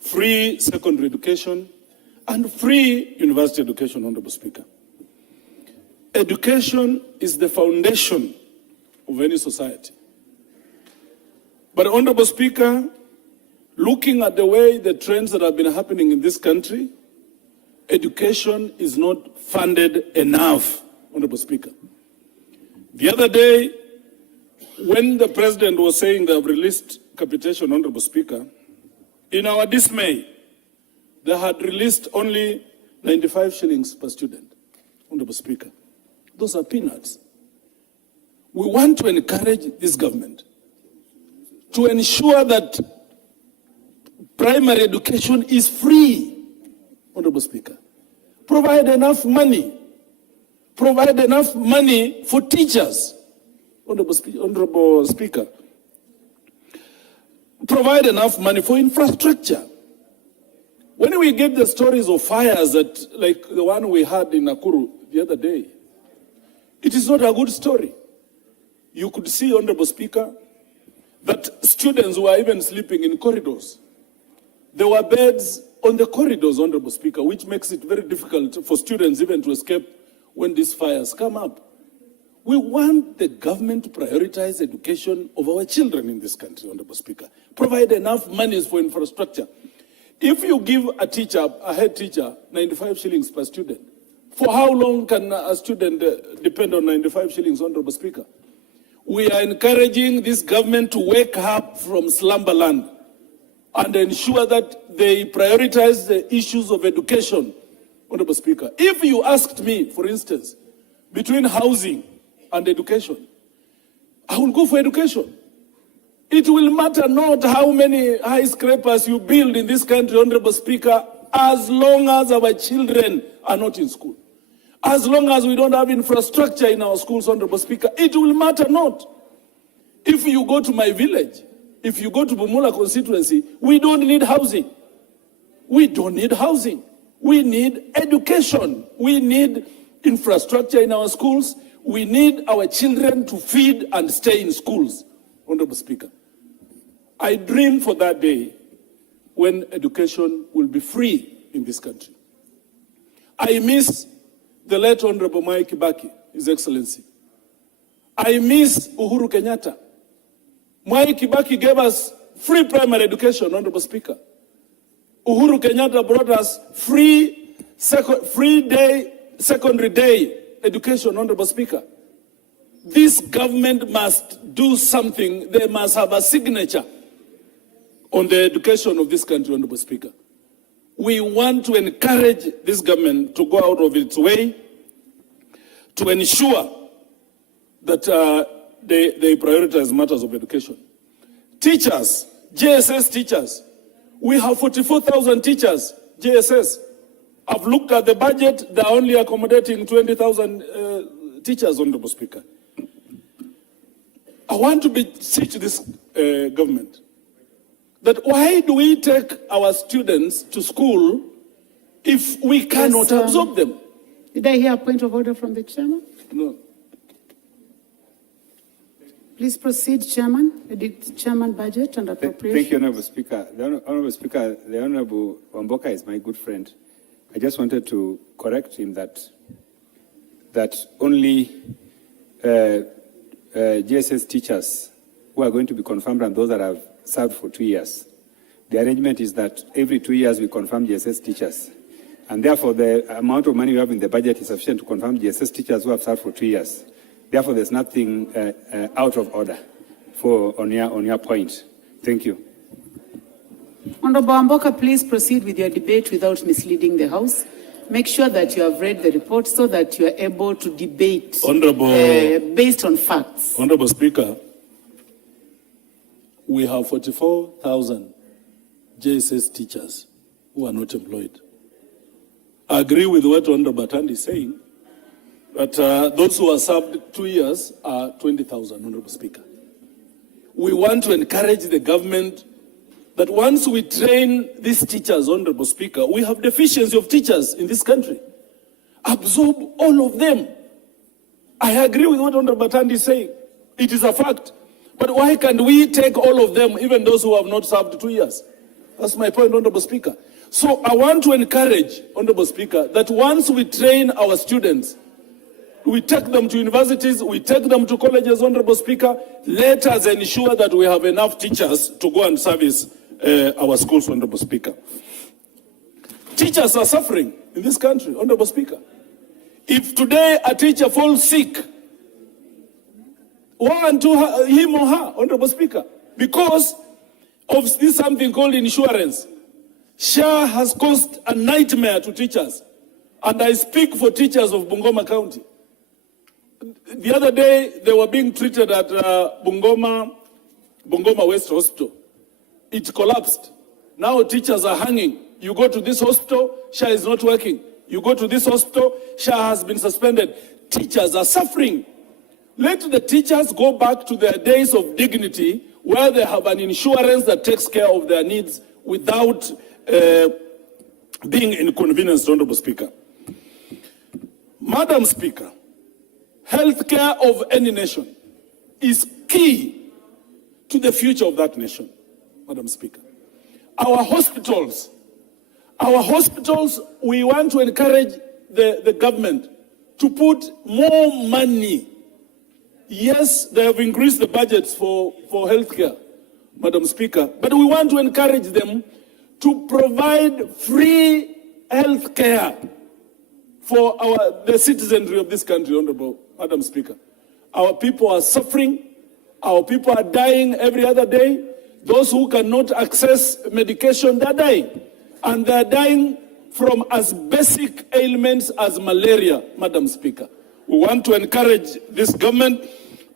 free secondary education, and free university education, Honorable Speaker. Education is the foundation of any society. But, Honorable Speaker, looking at the way the trends that have been happening in this country, education is not funded enough, Honorable Speaker. The other day, when the President was saying they have released capitation, Honorable Speaker, in our dismay, they had released only 95 shillings per student, Honorable Speaker. Those are peanuts. We want to encourage this government to ensure that primary education is free, Honorable Speaker. Provide enough money. Provide enough money for teachers, Honorable Speaker. Provide enough money for infrastructure. When we get the stories of fires that, like the one we had in Nakuru the other day, it is not a good story. You could see, Honorable Speaker, that students were even sleeping in corridors. There were beds on the corridors, Honorable Speaker, which makes it very difficult for students even to escape when these fires come up. We want the government to prioritize education of our children in this country, Honorable Speaker. Provide enough monies for infrastructure. If you give a teacher, a head teacher, 95 shillings per student, for how long can a student depend on 95 shillings, Honorable Speaker? We are encouraging this government to wake up from slumberland and ensure that they prioritize the issues of education, Honorable Speaker. If you asked me, for instance, between housing and education, I will go for education. It will matter not how many skyscrapers you build in this country, Honorable Speaker, as long as our children are not in school. As long as we don't have infrastructure in our schools, Honorable Speaker, it will matter not. If you go to my village, if you go to Bumula constituency, we don't need housing. We don't need housing. We need education. We need infrastructure in our schools. We need our children to feed and stay in schools, Honorable Speaker. I dream for that day when education will be free in this country. I miss the late Honorable Mwai Kibaki, His Excellency. I miss Uhuru Kenyatta. Mwai Kibaki gave us free primary education, Honorable Speaker. Uhuru Kenyatta brought us free secondary day education, Honorable Speaker. This government must do something. They must have a signature on the education of this country, Honorable Speaker. We want to encourage this government to go out of its way to ensure that they prioritize matters of education. Teachers, JSS teachers, we have 44,000 teachers, JSS. I've looked at the budget, they're only accommodating 20,000 teachers, Honorable Speaker. I want to beseech this government that why do we take our students to school if we cannot absorb them? Did I hear a point of order from the chairman? No. Please proceed, Chairman. Chairman, Budget and Appropriation. Thank you, Honorable Speaker. Honorable Speaker, the Honorable Wamboka is my good friend. I just wanted to correct him that only GSS teachers who are going to be confirmed and those that have served for 2 years. The arrangement is that every 2 years we confirm GSS teachers. And therefore, the amount of money we have in the budget is sufficient to confirm GSS teachers who have served for 2 years. Therefore, there's nothing out of order on your point. Thank you. Honorable Wamboka, please proceed with your debate without misleading the House. Make sure that you have read the report so that you are able to debate based on facts. Honorable Speaker, we have 44,000 JSS teachers who are not employed. I agree with what Honorable Batandi is saying, but those who are served 2 years are 20,000, Honorable Speaker. We want to encourage the government that once we train these teachers, Honorable Speaker, we have deficiency of teachers in this country. Absorb all of them. I agree with what Honorable Batandi is saying. It is a fact. But why can't we take all of them, even those who have not served 2 years? That's my point, Honorable Speaker. So I want to encourage, Honorable Speaker, that once we train our students, we take them to universities, we take them to colleges, Honorable Speaker, let us ensure that we have enough teachers to go and service our schools, Honorable Speaker. Teachers are suffering in this country, Honorable Speaker. If today a teacher falls sick, one to him or her, Honorable Speaker, because of this something called insurance, SHA has caused a nightmare to teachers. And I speak for teachers of Bungoma County. The other day, they were being treated at Bungoma West Hospital. It collapsed. Now teachers are hanging. You go to this hospital, SHA is not working. You go to this hospital, SHA has been suspended. Teachers are suffering. Let the teachers go back to their days of dignity where they have an insurance that takes care of their needs without being inconvenienced, Honorable Speaker. Madam Speaker, healthcare of any nation is key to the future of that nation, Madam Speaker. Our hospitals, we want to encourage the government to put more money. Yes, they have increased the budgets for healthcare, Madam Speaker, but we want to encourage them to provide free healthcare for the citizenry of this country, Honorable Madam Speaker. Our people are suffering. Our people are dying every other day. Those who cannot access medication, they're dying. And they're dying from as basic ailments as malaria, Madam Speaker. We want to encourage this government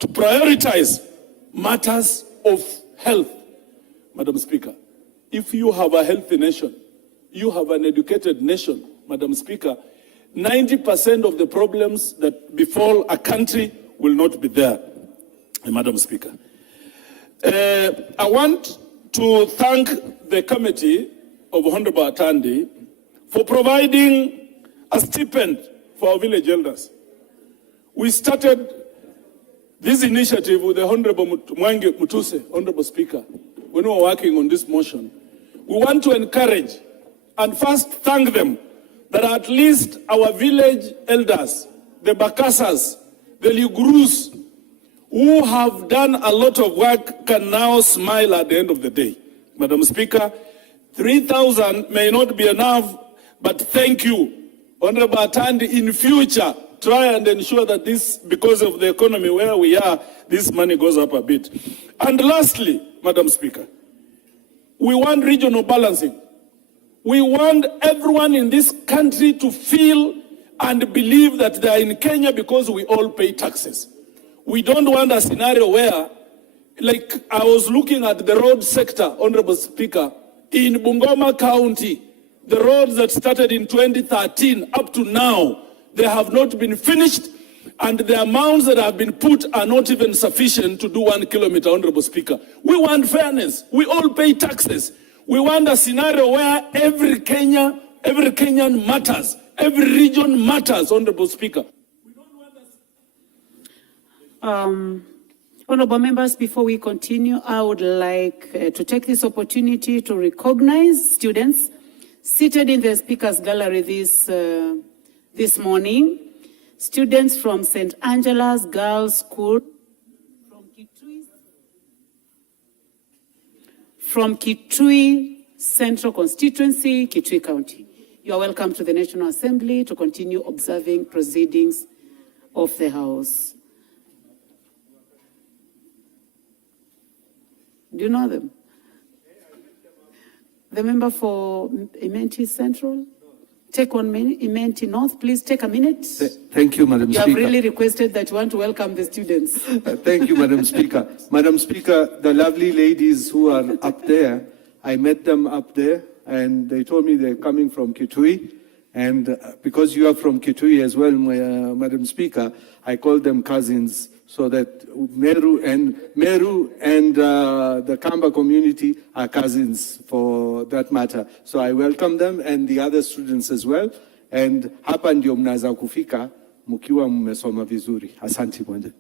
to prioritize matters of health, Madam Speaker. If you have a healthy nation, you have an educated nation, Madam Speaker, 90% of the problems that befall a country will not be there, Madam Speaker. I want to thank the committee of Honorable Atandi for providing a stipend for our village elders. We started this initiative with the Honorable Mwangi Mutuse, Honorable Speaker, when we were working on this motion. We want to encourage and first thank them that at least our village elders, the Bakasas, the Ligrus, who have done a lot of work, can now smile at the end of the day. Madam Speaker, 3,000 may not be enough, but thank you, Honorable Atandi. In future, try and ensure that this, because of the economy where we are, this money goes up a bit. And lastly, Madam Speaker, we want regional balancing. We want everyone in this country to feel and believe that they are in Kenya because we all pay taxes. We don't want a scenario where, like I was looking at the road sector, Honorable Speaker, in Bungoma County, the roads that started in 2013 up to now, they have not been finished, and the amounts that have been put are not even sufficient to do 1 kilometer, Honorable Speaker. We want fairness. We all pay taxes. We want a scenario where every Kenyan matters. Every region matters, Honorable Speaker. Honorable members, before we continue, I would like to take this opportunity to recognize students seated in the speakers gallery this morning. Students from St. Angela's Girls' School from Kitui Central Constituency, Kitui County. You are welcome to the National Assembly to continue observing proceedings of the House. Do you know them? The member for Imenti Central? Take 1 minute. Imenti North, please take a minute. Thank you, Madam You Speaker. have really requested that you want to welcome the students. Thank you, Madam Speaker. Madam Speaker, the lovely ladies who are up there, I met them up there, and they told me they're coming from Kitui. And because you are from Kitui as well, Madam Speaker, I called them cousins, so that Meru and the Kamba community are cousins for that matter. So I welcome them and the other students as well. And hapa ndio mnaza kufika mkiwa mmesoma vizuri. Asante mwende.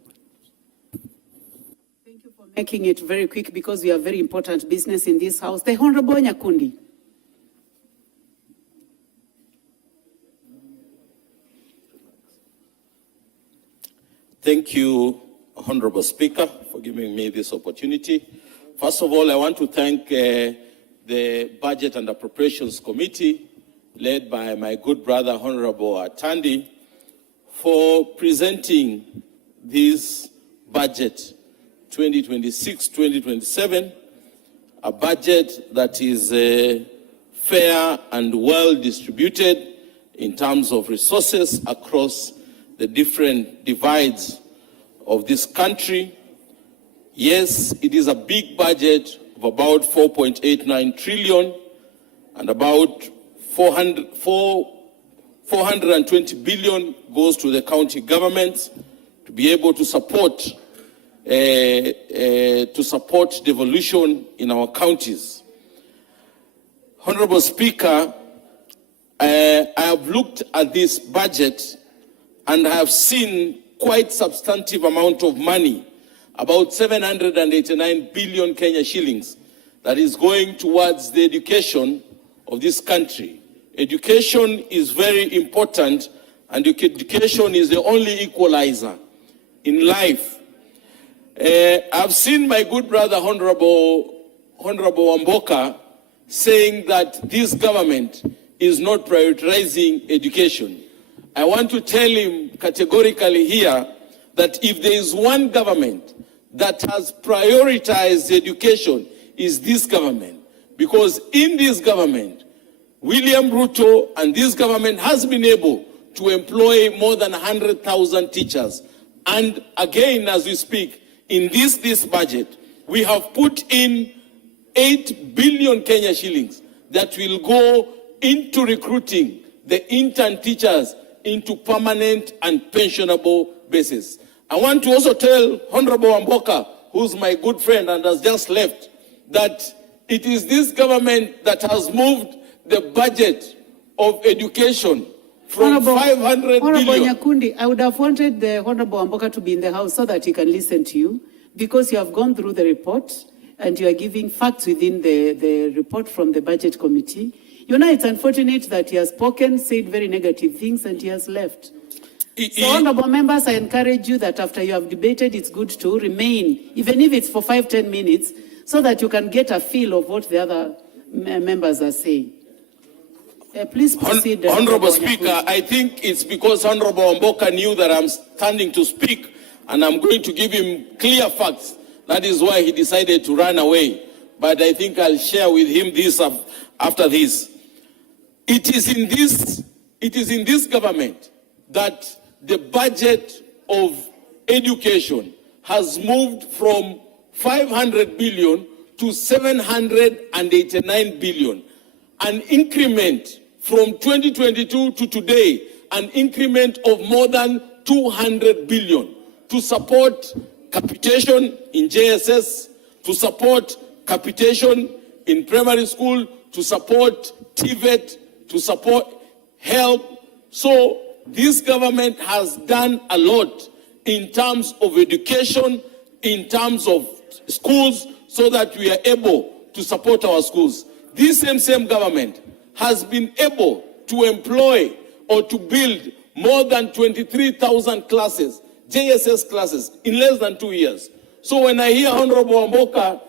Thank you for making it very quick because we have very important business in this house. The Honorable Nyakundi. Thank you, Honorable Speaker, for giving me this opportunity. First of all, I want to thank the Budget and Appropriations Committee, led by my good brother, Honorable Atandi, for presenting this budget 2026-2027, a budget that is fair and well distributed in terms of resources across the different divides of this country. Yes, it is a big budget of about 4.89 trillion and about 420 billion goes to the county governments to be able to support devolution in our counties. Honorable Speaker, I have looked at this budget and I have seen quite substantive amount of money, about 789 billion Kenya shillings, that is going towards the education of this country. Education is very important, and education is the only equalizer in life. I've seen my good brother, Honorable Wamboka, saying that this government is not prioritizing education. I want to tell him categorically here that if there is one government that has prioritized education, is this government. Because in this government, William Ruto and this government has been able to employ more than 100,000 teachers. And again, as we speak, in this budget, we have put in 8 billion Kenya shillings that will go into recruiting the intern teachers into permanent and pensionable basis. I want to also tell Honorable Wamboka, who's my good friend and has just left, that it is this government that has moved the budget of education from 500 Honorable billion. Nyakundi, I would have wanted the Honorable Wamboka to be in the House so that he can listen to you, because you have gone through the report and you are giving facts within the report from the Budget Committee. You know, it's unfortunate that he has spoken, said very negative things, and he has left. So, honorable members, I encourage you that after you have debated, it's good to remain, even if it's for 5-10 minutes, so that you can get a feel of what the other members are saying. Please proceed. Honorable Speaker, I think it's because Honorable Wamboka knew that I'm standing to speak, and I'm going to give him clear facts. That is why he decided to run away. But I think I'll share with him this after this. It is in this government that the budget of education has moved from 500 billion to 789 billion. An increment from 2022 to today, an increment of more than 200 billion to support capitation in JSS, to support capitation in primary school, to support TVET, to support help. So this government has done a lot in terms of education in terms of schools so that we are able to support our schools. This same government has been able to employ or to build more than 23,000 classes, JSS classes, in less than 2 years. So when I hear Honorable Wamboka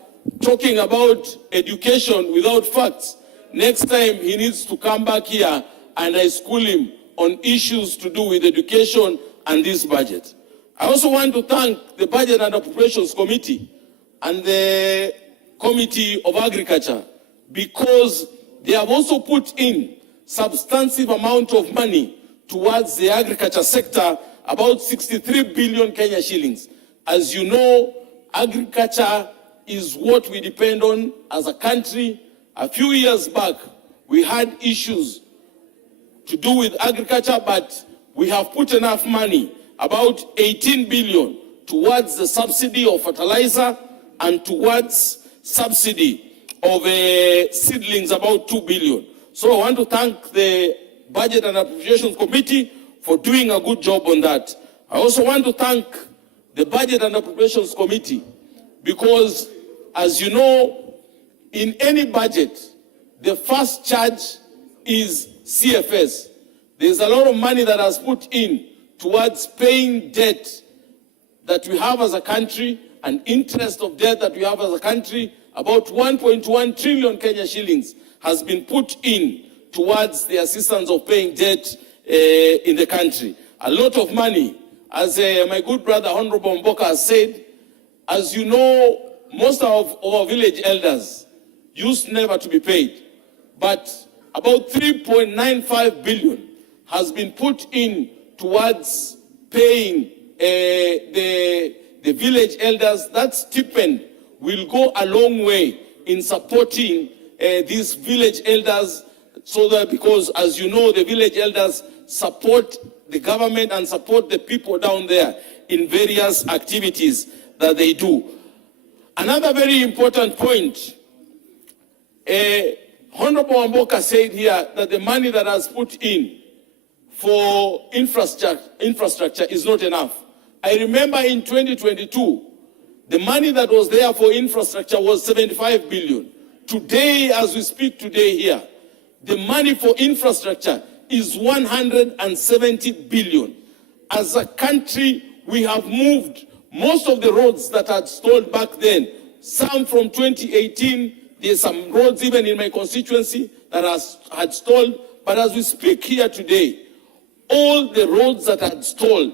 talking about education without facts, next time he needs to come back here and I school him on issues to do with education and this budget. I also want to thank the Budget and Appropriations Committee and the Committee of Agriculture, because they have also put in substantive amount of money towards the agriculture sector, about 63 billion Kenya shillings. As you know, agriculture is what we depend on as a country. A few years back, we had issues to do with agriculture, but we have put enough money, about 18 billion, towards the subsidy of fertilizer and towards subsidy of seedlings, about 2 billion. So I want to thank the Budget and Appropriations Committee for doing a good job on that. I also want to thank the Budget and Appropriations Committee because, as you know, in any budget, the first charge is CFS. There's a lot of money that has put in towards paying debt that we have as a country and interest of debt that we have as a country. About 1.1 trillion Kenya shillings has been put in towards the assistance of paying debt in the country. A lot of money. As my good brother Honorable Mboka has said, as you know, most of our village elders used never to be paid, but about 3.95 billion has been put in towards paying the village elders. That stipend will go a long way in supporting these village elders, so that, because as you know, the village elders support the government and support the people down there in various activities that they do. Another very important point, Honorable Wamboka said here that the money that has put in for infrastructure is not enough. I remember in 2022, the money that was there for infrastructure was 75 billion. Today, as we speak today here, the money for infrastructure is 170 billion. As a country, we have moved most of the roads that had stalled back then, some from 2018. There's some roads even in my constituency that had stalled. But as we speak here today, all the roads that had stalled,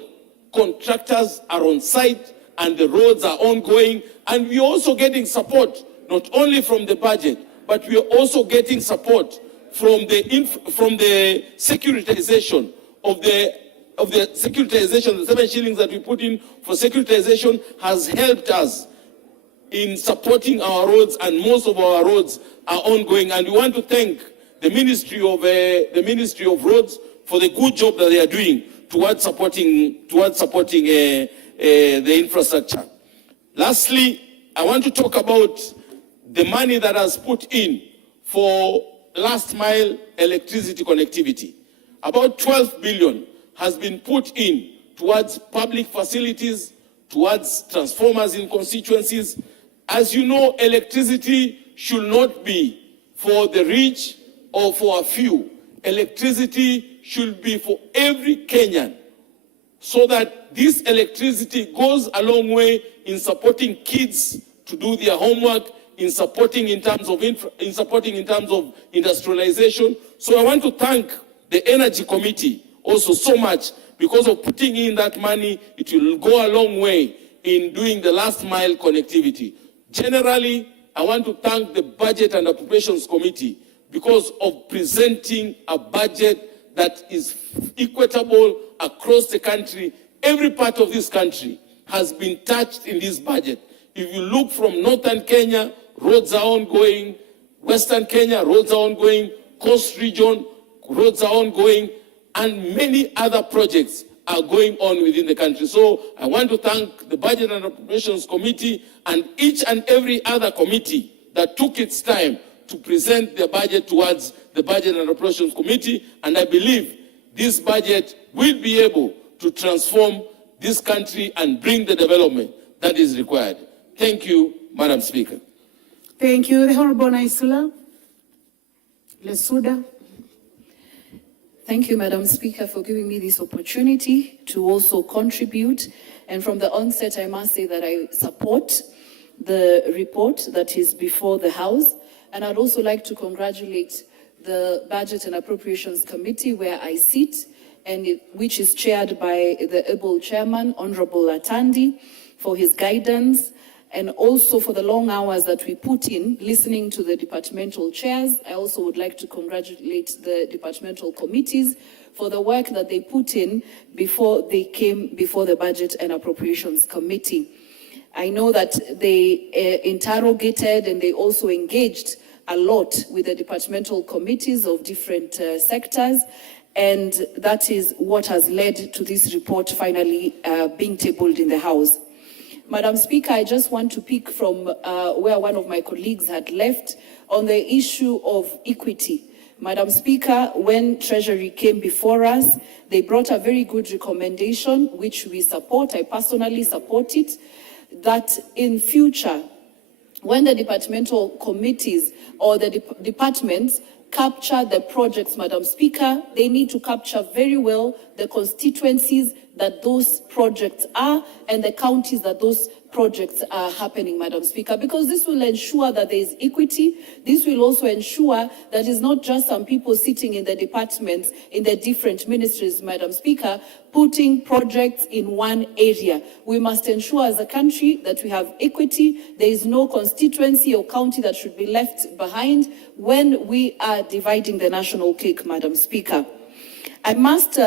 contractors are on site and the roads are ongoing. And we're also getting support, not only from the budget, but we are also getting support from the securitization of the securitization. The 7 shillings that we put in for securitization has helped us in supporting our roads, and most of our roads are ongoing. And we want to thank the Ministry of Roads for the good job that they are doing towards supporting the infrastructure. Lastly, I want to talk about the money that has put in for last mile electricity connectivity. About 12 billion has been put in towards public facilities, towards transformers in constituencies. As you know, electricity should not be for the rich or for a few. Electricity should be for every Kenyan, so that this electricity goes a long way in supporting kids to do their homework, in supporting in terms of industrialization. So I want to thank the Energy Committee also so much, because of putting in that money. It will go a long way in doing the last mile connectivity. Generally, I want to thank the Budget and Appropriations Committee because of presenting a budget that is equitable across the country. Every part of this country has been touched in this budget. If you look from northern Kenya, roads are ongoing. Western Kenya, roads are ongoing. Coast region, roads are ongoing. And many other projects are going on within the country. So I want to thank the Budget and Appropriations Committee and each and every other committee that took its time to present the budget towards the Budget and Appropriations Committee. And I believe this budget will be able to transform this country and bring the development that is required. Thank you, Madam Speaker. Thank you. The Honorable Naisula Lesuda. Thank you, Madam Speaker, for giving me this opportunity to also contribute. And from the onset, I must say that I support the report that is before the House. And I'd also like to congratulate the Budget and Appropriations Committee, where I sit, and which is chaired by the able chairman, Honorable Atandi, for his guidance, and also for the long hours that we put in listening to the departmental chairs. I also would like to congratulate the departmental committees for the work that they put in before they came before the Budget and Appropriations Committee. I know that they interrogated and they also engaged a lot with the departmental committees of different sectors, and that is what has led to this report finally being tabled in the House. Madam Speaker, I just want to pick from where one of my colleagues had left on the issue of equity. Madam Speaker, when Treasury came before us, they brought a very good recommendation, which we support. I personally support it, that in future, when the departmental committees or the departments capture the projects, Madam Speaker, they need to capture very well the constituencies that those projects are and the counties that those projects are happening, Madam Speaker, because this will ensure that there is equity. This will also ensure that it's not just some people sitting in the departments, in the different ministries, Madam Speaker, putting projects in one area. We must ensure as a country that we have equity. There is no constituency or county that should be left behind when we are dividing the national cake, Madam Speaker. I must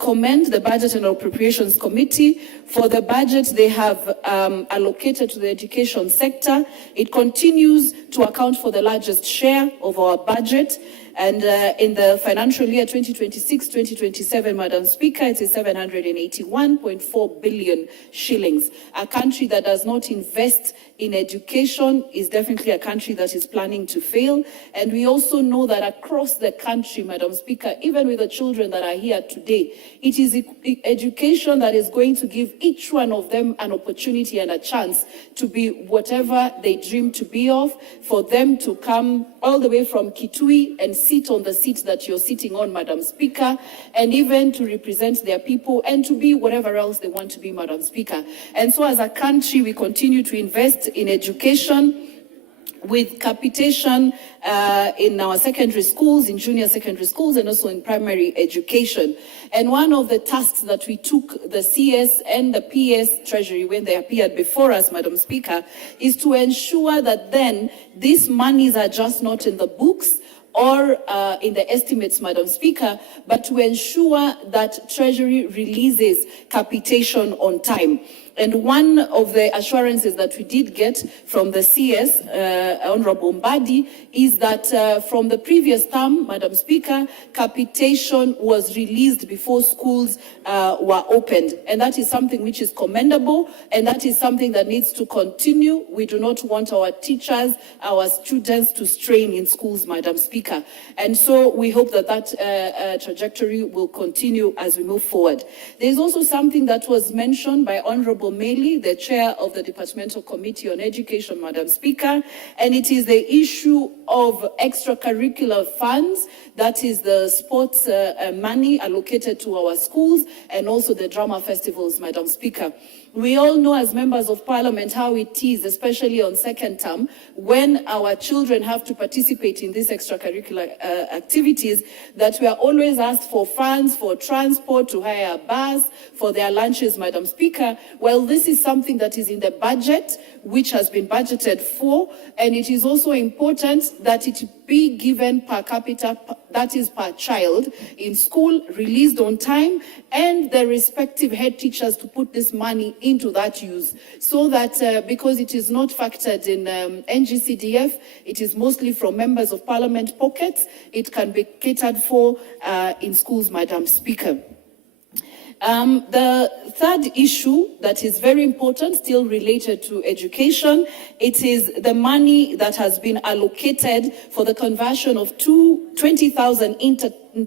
commend the Budget and Appropriations Committee for the budget they have allocated to the education sector. It continues to account for the largest share of our budget. And in the financial year 2026-2027, Madam Speaker, it is 781.4 billion shillings. A country that does not invest in education is definitely a country that is planning to fail. And we also know that across the country, Madam Speaker, even with the children that are here today, it is education that is going to give each one of them an opportunity and a chance to be whatever they dream to be of, for them to come all the way from Kitui and sit on the seat that you're sitting on, Madam Speaker, and even to represent their people and to be whatever else they want to be, Madam Speaker. And so as a country, we continue to invest in education with capitation in our secondary schools, in junior secondary schools, and also in primary education. And one of the tasks that we took the CS and the PS Treasury when they appeared before us, Madam Speaker, is to ensure that then these monies are just not in the books or in the estimates, Madam Speaker, but to ensure that Treasury releases capitation on time. And one of the assurances that we did get from the CS, Honorable Mbadi, is that from the previous term, Madam Speaker, capitation was released before schools were opened. And that is something which is commendable, and that is something that needs to continue. We do not want our teachers, our students to strain in schools, Madam Speaker. And so we hope that that trajectory will continue as we move forward. There's also something that was mentioned by Honorable Meili, the chair of the Departmental Committee on Education, Madam Speaker, and it is the issue of extracurricular funds, that is the sports money allocated to our schools, and also the drama festivals, Madam Speaker. We all know as members of parliament how it is, especially on second term, when our children have to participate in these extracurricular activities, that we are always asked for funds, for transport, to hire a bus, for their lunches, Madam Speaker. Well, this is something that is in the budget, which has been budgeted for, and it is also important that it be given per capita, that is per child, in school, released on time, and the respective head teachers to put this money into that use, so that because it is not factored in NGCDF, it is mostly from members of parliament pockets, it can be catered for in schools, Madam Speaker. The third issue that is very important, still related to education, it is the money that has been allocated for the conversion of 20,000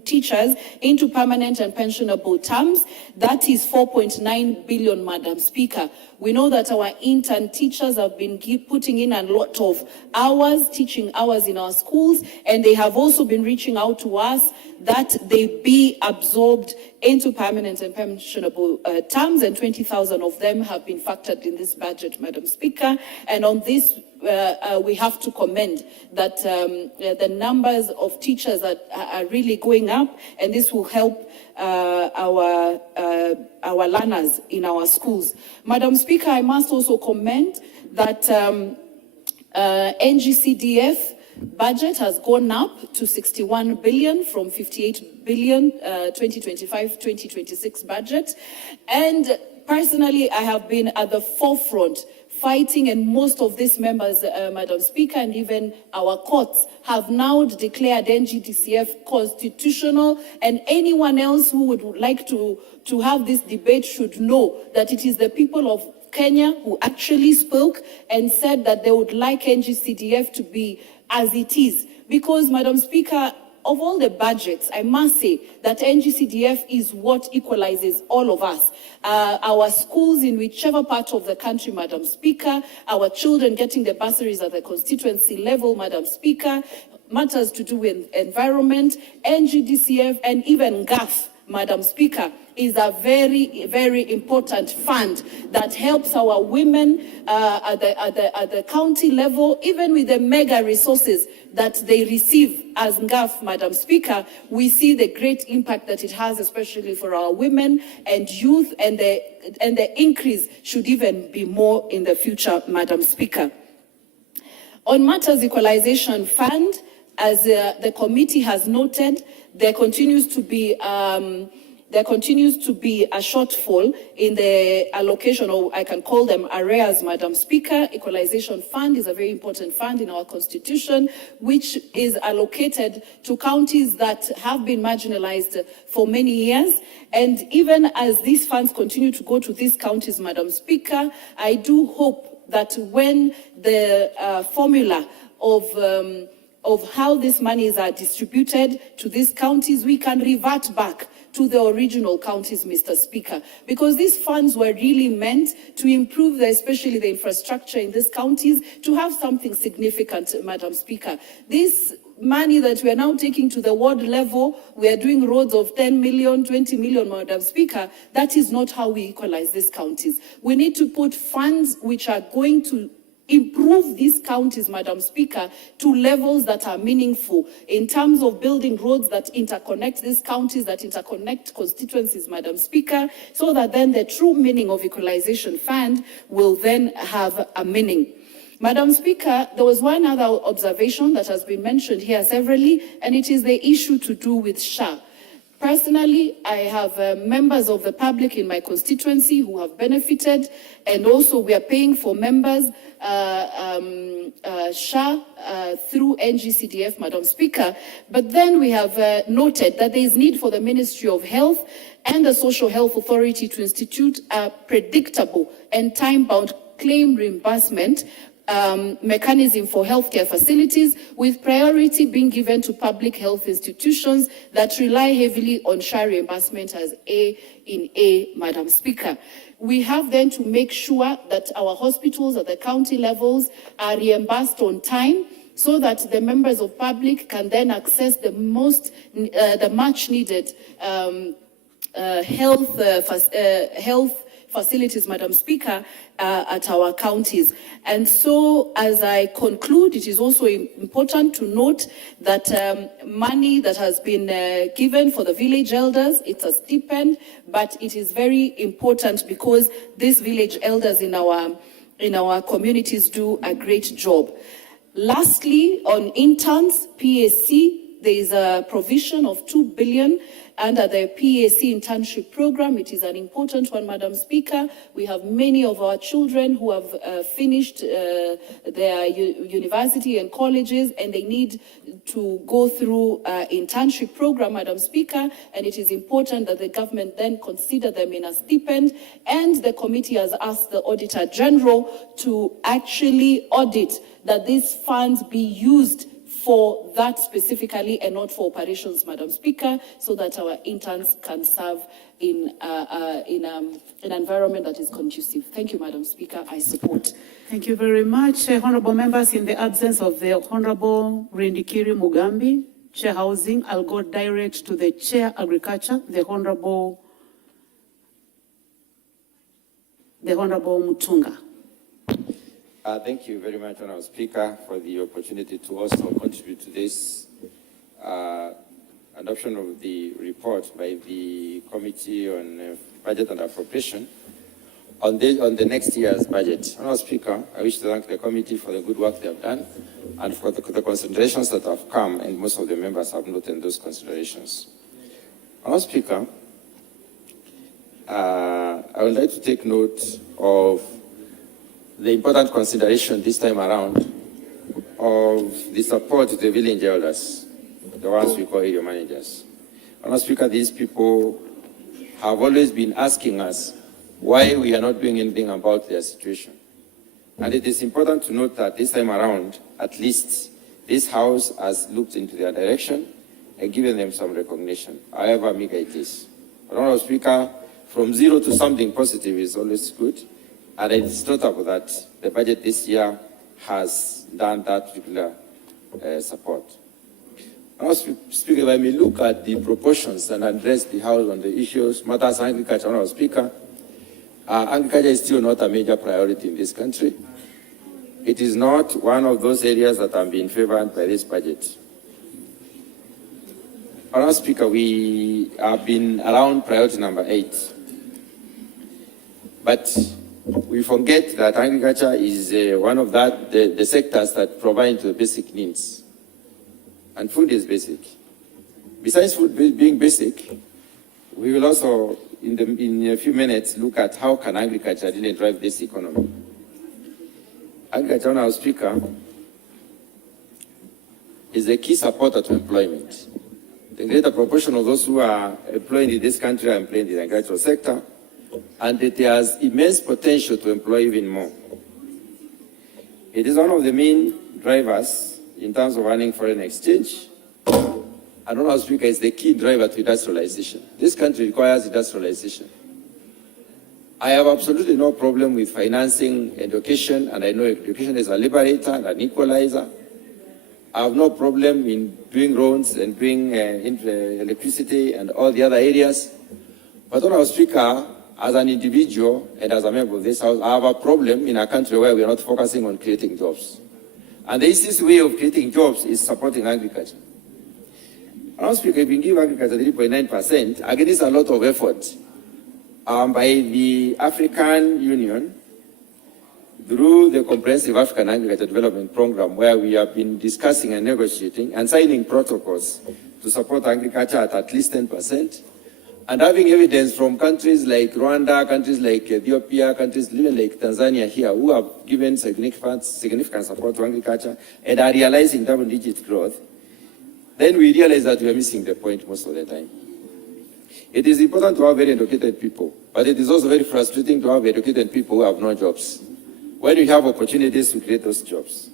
teachers into permanent and pensionable terms. That is 4.9 billion, Madam Speaker. We know that our intern teachers have been putting in a lot of hours, teaching hours in our schools, and they have also been reaching out to us that they be absorbed into permanent and pensionable terms, and 20,000 of them have been factored in this budget, Madam Speaker. And on this, we have to commend that the numbers of teachers are really going up, and this will help our learners in our schools. Madam Speaker, I must also commend that NGCDF budget has gone up to 61 billion from 58 billion 2025-2026 budget. And personally, I have been at the forefront fighting, and most of these members, Madam Speaker, and even our courts have now declared NGDCF constitutional, and anyone else who would like to have this debate should know that it is the people of Kenya who actually spoke and said that they would like NGCDF to be as it is. Because, Madam Speaker, of all the budgets, I must say that NGCDF is what equalizes all of us. Our schools in whichever part of the country, Madam Speaker, our children getting the bursaries at the constituency level, Madam Speaker, matters to do with environment, NGDCF, and even GAF, Madam Speaker, is a very, very important fund that helps our women at the county level, even with the mega resources that they receive as NGAF, Madam Speaker. We see the great impact that it has, especially for our women and youth, and the increase should even be more in the future, Madam Speaker. On matters equalization fund, as the committee has noted, there continues to be a shortfall in the allocation, or I can call them arrears, Madam Speaker. Equalization fund is a very important fund in our constitution, which is allocated to counties that have been marginalized for many years. And even as these funds continue to go to these counties, Madam Speaker, I do hope that when the formula of how these monies are distributed to these counties, we can revert back to the original counties, Mr. Speaker, because these funds were really meant to improve especially the infrastructure in these counties, to have something significant, Madam Speaker. This money that we are now taking to the ward level, we are doing roads of 10 million, 20 million, Madam Speaker. That is not how we equalize these counties. We need to put funds which are going to improve these counties, Madam Speaker, to levels that are meaningful in terms of building roads that interconnect these counties, that interconnect constituencies, Madam Speaker, so that then the true meaning of equalization fund will then have a meaning. Madam Speaker, there was one other observation that has been mentioned here severally, and it is the issue to do with SHA. Personally, I have members of the public in my constituency who have benefited, and also we are paying for members SHA through NGCDF, Madam Speaker. But then we have noted that there is need for the Ministry of Health and the Social Health Authority to institute a predictable and time-bound claim reimbursement mechanism for healthcare facilities, with priority being given to public health institutions that rely heavily on SHA reimbursement as A in A, Madam Speaker. We have then to make sure that our hospitals at the county levels are reimbursed on time, so that the members of public can then access the much needed health facilities, Madam Speaker, at our counties. And so, as I conclude, it is also important to note that money that has been given for the village elders, it's a stipend, but it is very important because these village elders in our communities do a great job. Lastly, on interns, PAC, there is a provision of 2 billion under the PAC internship program. It is an important one, Madam Speaker. We have many of our children who have finished their university and colleges, and they need to go through internship program, Madam Speaker, and it is important that the government then consider them in a stipend, and the committee has asked the Auditor General to actually audit that these funds be used for that specifically and not for operations, Madam Speaker, so that our interns can serve in an environment that is conducive. Thank you, Madam Speaker. I support. Thank you very much. Honorable members, in the absence of the Honorable Rindikiri Mugambi, Chair Housing, I'll go direct to the Chair Agriculture, the Honorable Mutunga. Thank you very much, Honorable Speaker, for the opportunity to also contribute to this adoption of the report by the Committee on Budget and Appropriation on the next year's budget. Honorable Speaker, I wish to thank the committee for the good work they have done and for the considerations that have come, and most of the members have noted those considerations. Honorable Speaker, I would like to take note of the important consideration this time around of the support to the village elders, the ones we call area managers. Honorable Speaker, these people have always been asking us why we are not doing anything about their situation. And it is important to note that this time around, at least this House has looked into their direction and given them some recognition, however meager it is. Honorable Speaker, from zero to something positive is always good, and it is notable that the budget this year has done that particular support. Honorable Speaker, if I may look at the proportions and address the House on the issues, matters of agriculture, Honorable Speaker, agriculture is still not a major priority in this country. It is not one of those areas that are being favored by this budget. Honorable Speaker, we have been around priority number 8. But we forget that agriculture is one of the sectors that provide the basic needs. And food is basic. Besides food being basic, we will also, in a few minutes, look at how can agriculture really drive this economy. Agriculture, Honorable Speaker, is a key supporter to employment. The greater proportion of those who are employed in this country are employed in the agricultural sector, and it has immense potential to employ even more. It is one of the main drivers in terms of earning foreign exchange, and Honorable Speaker, is the key driver to industrialization. This country requires industrialization. I have absolutely no problem with financing education, and I know education is a liberator and an equalizer. I have no problem in doing roads and doing electricity and all the other areas. But Honorable Speaker, as an individual and as a member of this House, I have a problem in a country where we are not focusing on creating jobs. And the easiest way of creating jobs is supporting agriculture. Honorable Speaker, if we give agriculture 3.9%, again, it's a lot of effort by the African Union through the Comprehensive African Agriculture Development Program, where we have been discussing and negotiating and signing protocols to support agriculture at least 10%, and having evidence from countries like Rwanda, countries like Ethiopia, countries even like Tanzania here, who have given significant support to agriculture and are realizing double-digit growth, then we realize that we are missing the point most of the time. It is important to have very educated people, but it is also very frustrating to have educated people who have no jobs, when you have opportunities to create those jobs.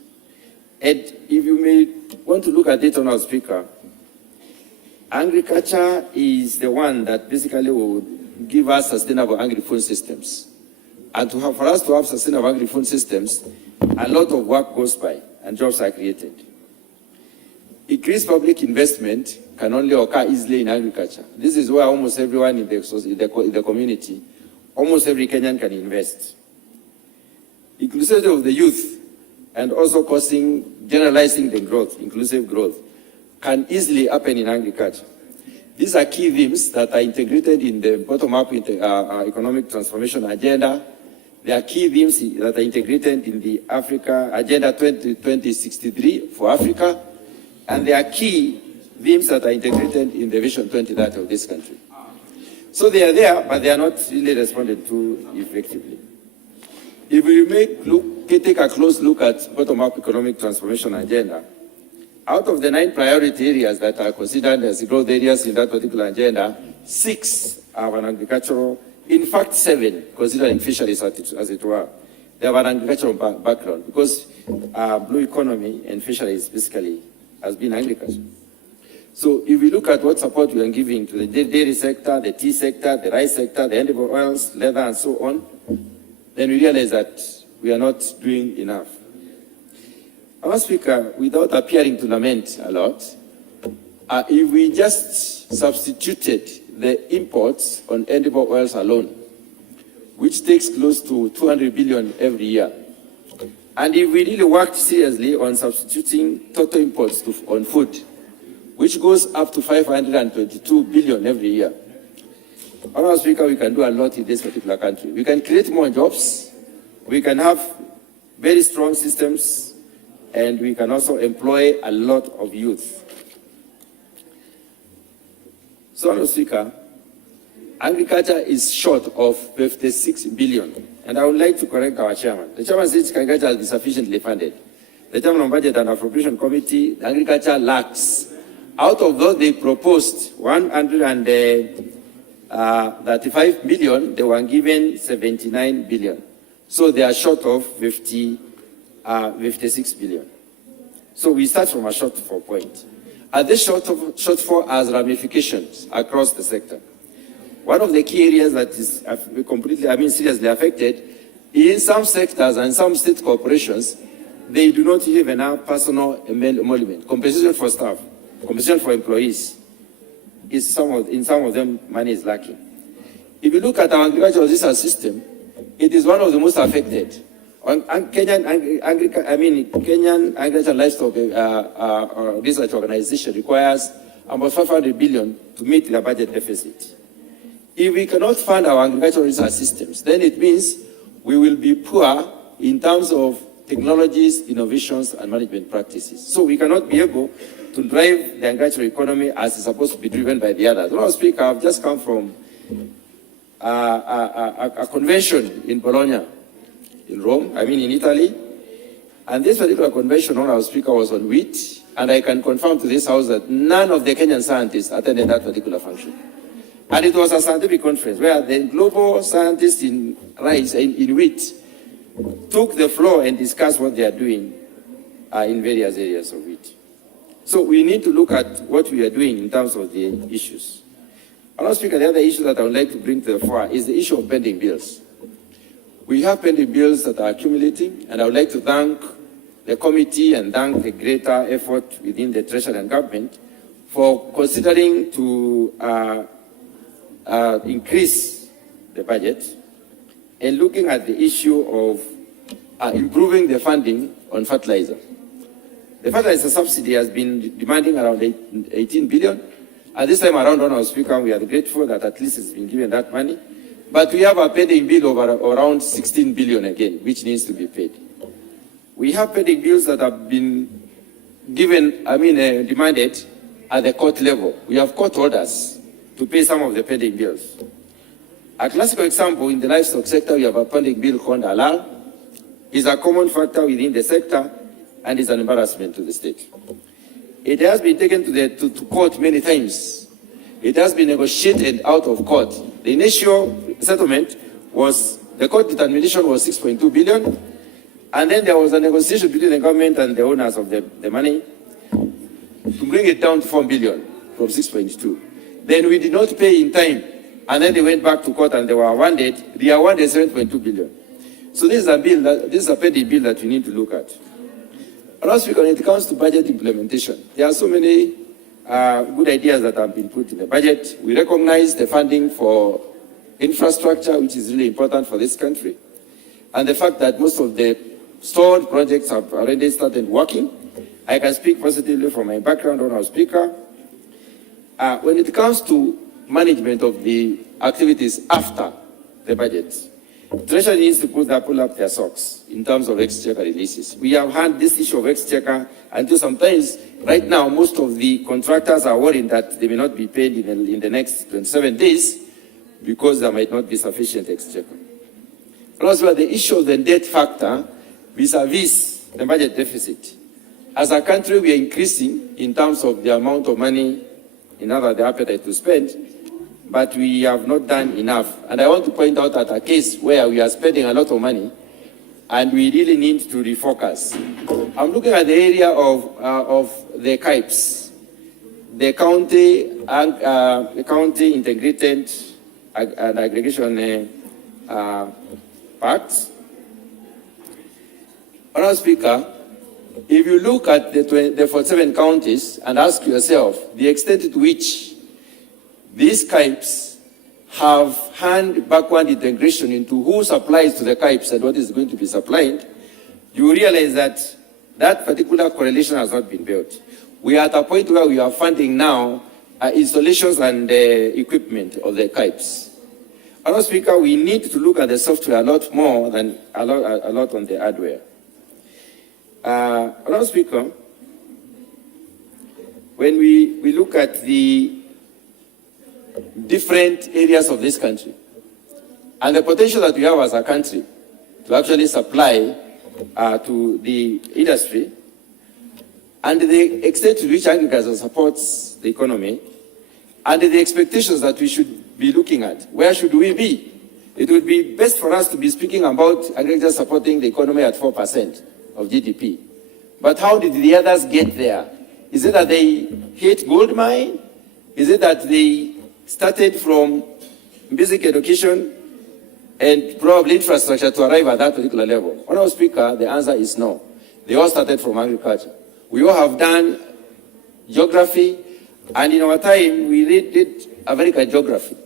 And if you may want to look at it, Honorable Speaker, agriculture is the one that basically will give us sustainable agri-food systems. And for us to have sustainable agri-food systems, a lot of work goes by and jobs are created. Increased public investment can only occur easily in agriculture. This is where almost everyone in the community, almost every Kenyan can invest. Inclusivity of the youth and also generalizing the growth, inclusive growth, can easily happen in agriculture. These are key themes that are integrated in the bottom-up economic transformation agenda. They are key themes that are integrated in the Africa Agenda 2063 for Africa, and they are key themes that are integrated in the Vision 2030 of this country. So they are there, but they are not really responded to effectively. If we take a close look at bottom-up economic transformation agenda, out of the 9 priority areas that are considered as growth areas in that particular agenda, 6 have an agricultural, in fact 7, considering fisheries as it were, they have an agricultural background, because blue economy and fisheries basically has been agriculture. So if we look at what support we are giving to the dairy sector, the tea sector, the rice sector, the edible oils, leather, and so on, then we realize that we are not doing enough. Our Speaker, without appearing to lament a lot, if we just substituted the imports on edible oils alone, which takes close to 200 billion every year, and if we really worked seriously on substituting total imports on food, which goes up to 522 billion every year, Honourable Speaker, we can do a lot in this particular country. We can create more jobs, we can have very strong systems, and we can also employ a lot of youth. So, Honourable Speaker, agriculture is short of 56 billion. And I would like to correct our chairman. The chairman says agriculture is insufficiently funded. The chairman of Budget and Appropriation Committee, the agriculture lacks. Out of those, they proposed 135 million, they were given 79 billion. So they are short of 56 billion. So we start from a shortfall point. And this shortfall has ramifications across the sector. One of the key areas that is seriously affected, in some sectors and some state corporations, they do not have enough personal emolument, compensation for staff, compensation for employees. In some of them, money is lacking. If you look at our agricultural research system, it is one of the most affected. Kenyan Agricultural Livestock Research Organization requires about 500 billion to meet their budget deficit. If we cannot fund our agricultural research systems, then it means we will be poor in terms of technologies, innovations, and management practices. So we cannot be able to drive the agricultural economy as it's supposed to be driven by the others. Honourable Speaker, I've just come from a convention in Bologna, in Rome, in Italy. And this particular convention, Honourable Speaker, was on wheat. And I can confirm to this House that none of the Kenyan scientists attended that particular function. And it was a scientific conference where the global scientists in rice, in wheat, took the floor and discussed what they are doing in various areas of wheat. So we need to look at what we are doing in terms of the issues. Honourable Speaker, the other issue that I would like to bring to the fore is the issue of pending bills. We have pending bills that are accumulating, and I would like to thank the committee and thank the greater effort within the Treasury and government for considering to increase the budget and looking at the issue of improving the funding on fertilizer. The fertilizer subsidy has been demanding around 18 billion. At this time around, Honourable Speaker, we are grateful that at least it's been given that money. But we have a pending bill of around 16 billion again, which needs to be paid. We have pending bills that have been given, demanded at the court level. We have court orders to pay some of the pending bills. A classical example in the livestock sector, we have a pending bill called Halal. It's a common factor within the sector and is an embarrassment to the state. It has been taken to court many times. It has been negotiated out of court. The initial settlement was, the court determination was 6.2 billion, and then there was a negotiation between the government and the owners of the money to bring it down to 4 billion from 6.2. Then we did not pay in time, and then they went back to court and they were awarded 7.2 billion. So this is a pending bill that we need to look at. Honourable Speaker, when it comes to budget implementation, there are so many good ideas that have been put in the budget. We recognize the funding for infrastructure, which is really important for this country, and the fact that most of the stalled projects have already started working. I can speak positively from my background, Honourable Speaker. When it comes to management of the activities after the budget, Treasury needs to pull up their socks in terms of exchequer releases. We have had this issue of exchequer until sometimes, right now, most of the contractors are worried that they may not be paid in the next 27 days because there might not be sufficient exchequer. Also, the issue of the debt factor vis-a-vis the budget deficit. As a country, we are increasing in terms of the amount of money, in other the appetite to spend, but we have not done enough. And I want to point out that a case where we are spending a lot of money, and we really need to refocus. I'm looking at the area of the CAIPs, the county integrated and aggregation parts. Honourable Speaker, if you look at the 47 counties and ask yourself the extent to which these CAIPs have hand backward integration into who supplies to the CAIPs and what is going to be supplied, you realize that that particular correlation has not been built. We are at a point where we are funding now installations and equipment of the CAIPs. Honourable Speaker, we need to look at the software a lot more than a lot on the hardware. Honourable Speaker, when we look at the different areas of this country and the potential that we have as a country to actually supply to the industry and the extent to which agriculture supports the economy and the expectations that we should be looking at, where should we be? It would be best for us to be speaking about agriculture supporting the economy at 4% of GDP. But how did the others get there? Is it that they hit gold mine? Is it that they started from basic education and probably infrastructure to arrive at that particular level? Honourable Speaker, the answer is no. They all started from agriculture. We all have done geography, and in our time, we did American geography,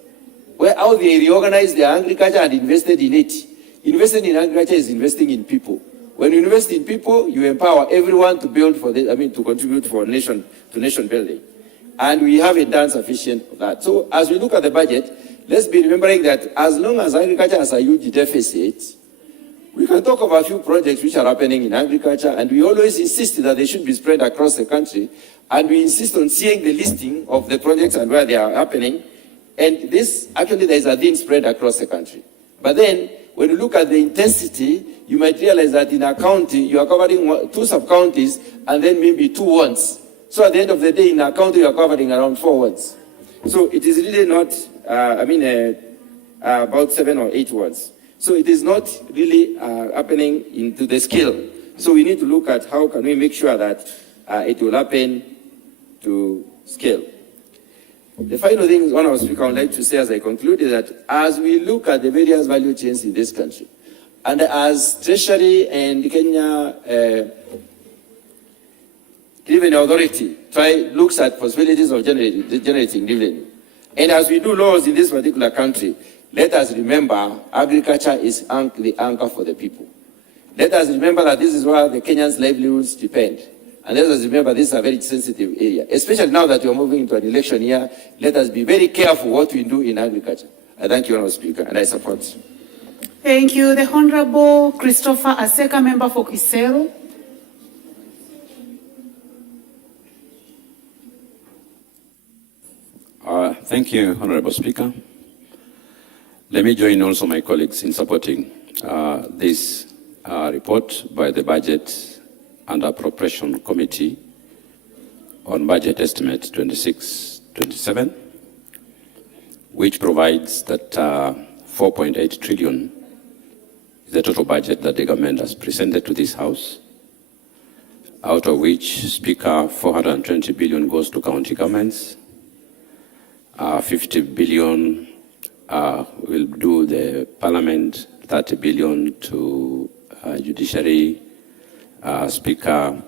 where how they reorganized their agriculture and invested in it. Investing in agriculture is investing in people. When you invest in people, you empower everyone to build for to contribute for nation building. And we haven't done sufficient of that. So as we look at the budget, let's be remembering that as long as agriculture has a huge deficit, we can talk about a few projects which are happening in agriculture, and we always insist that they should be spread across the country. And we insist on seeing the listing of the projects and where they are happening. And this, actually, there is a thin spread across the country. But then, when you look at the intensity, you might realize that in a county, you are covering 2 sub-counties and then maybe 2 wards. So at the end of the day, in a county, you are covering around 4 wards. So it is really not, about 7 or 8 wards. So it is not really happening into the scale. So we need to look at how can we make sure that it will happen to scale. The final thing, Honourable Speaker, I would like to say as I conclude is that as we look at the various value chains in this country, and as Treasury and Kenya Revenue Authority looks at possibilities of generating revenue, and as we do laws in this particular country, let us remember agriculture is the anchor for the people. Let us remember that this is where the Kenyans' livelihoods depend. And let us remember this is a very sensitive area, especially now that we are moving into an election year. Let us be very careful what we do in agriculture. I thank you, Honourable Speaker, and I support. Thank you. The Honourable Christopher Aseka, member for Kisero. Thank you, Honourable Speaker. Let me join also my colleagues in supporting this report by the Budget and Appropriation Committee on Budget Estimate 26-27, which provides that 4.8 trillion is the total budget that the government has presented to this House, out of which, Speaker, 420 billion goes to county governments, 50 billion will do the Parliament, 30 billion to judiciary. Speaker,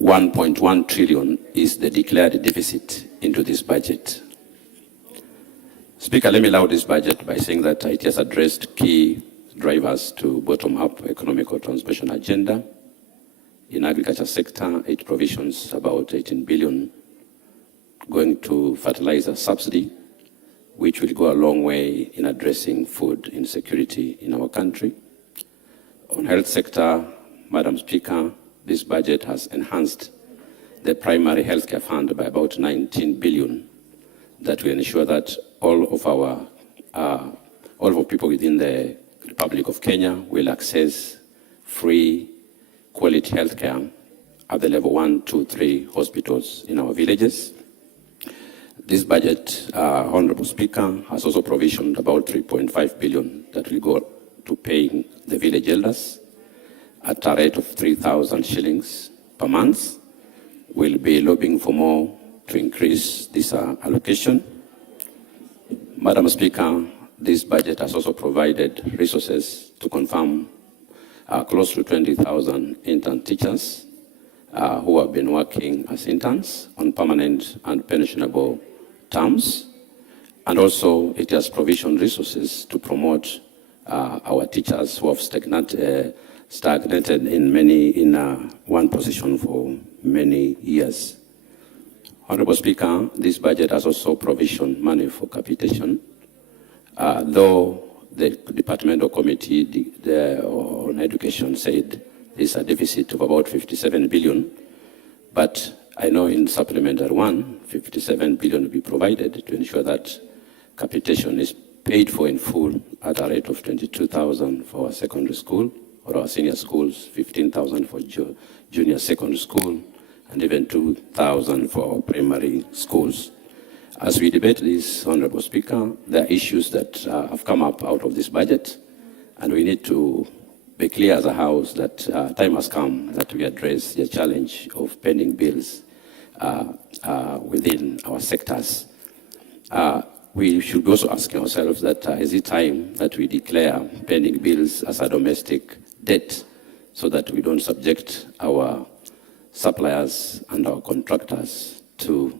1.1 trillion is the declared deficit into this budget. Speaker, let me laud this budget by saying that it has addressed key drivers to bottom-up economical transformation agenda. In agriculture sector, it provisions about 18 billion going to fertilizer subsidy, which will go a long way in addressing food insecurity in our country. On health sector, Madam Speaker, this budget has enhanced the primary healthcare fund by about 19 billion. That will ensure that all of our people within the Republic of Kenya will access free, quality healthcare at the level 1, 2, 3 hospitals in our villages. This budget, Honourable Speaker, has also provisioned about 3.5 billion that will go to paying the village elders at a rate of 3,000 shillings per month. We'll be lobbying for more to increase this allocation. Madam Speaker, this budget has also provided resources to confirm close to 20,000 intern teachers who have been working as interns on permanent and pensionable terms. And also it has provisioned resources to promote our teachers who have stagnated in one position for many years. Honorable Speaker, this budget has also provisioned money for capitation, though the Departmental Committee on Education said there's a deficit of about 57 billion, but I know in Supplementary 1, 57 billion will be provided to ensure that capitation is paid for in full at a rate of 22,000 for our secondary school, or our senior schools, 15,000 for junior secondary school, and even 2,000 for primary schools. As we debate this, Honorable Speaker, there are issues that have come up out of this budget, and we need to be clear as a House that time has come that we address the challenge of pending bills within our sectors. We should also ask ourselves that is it time that we declare pending bills as a domestic debt so that we don't subject our suppliers and our contractors to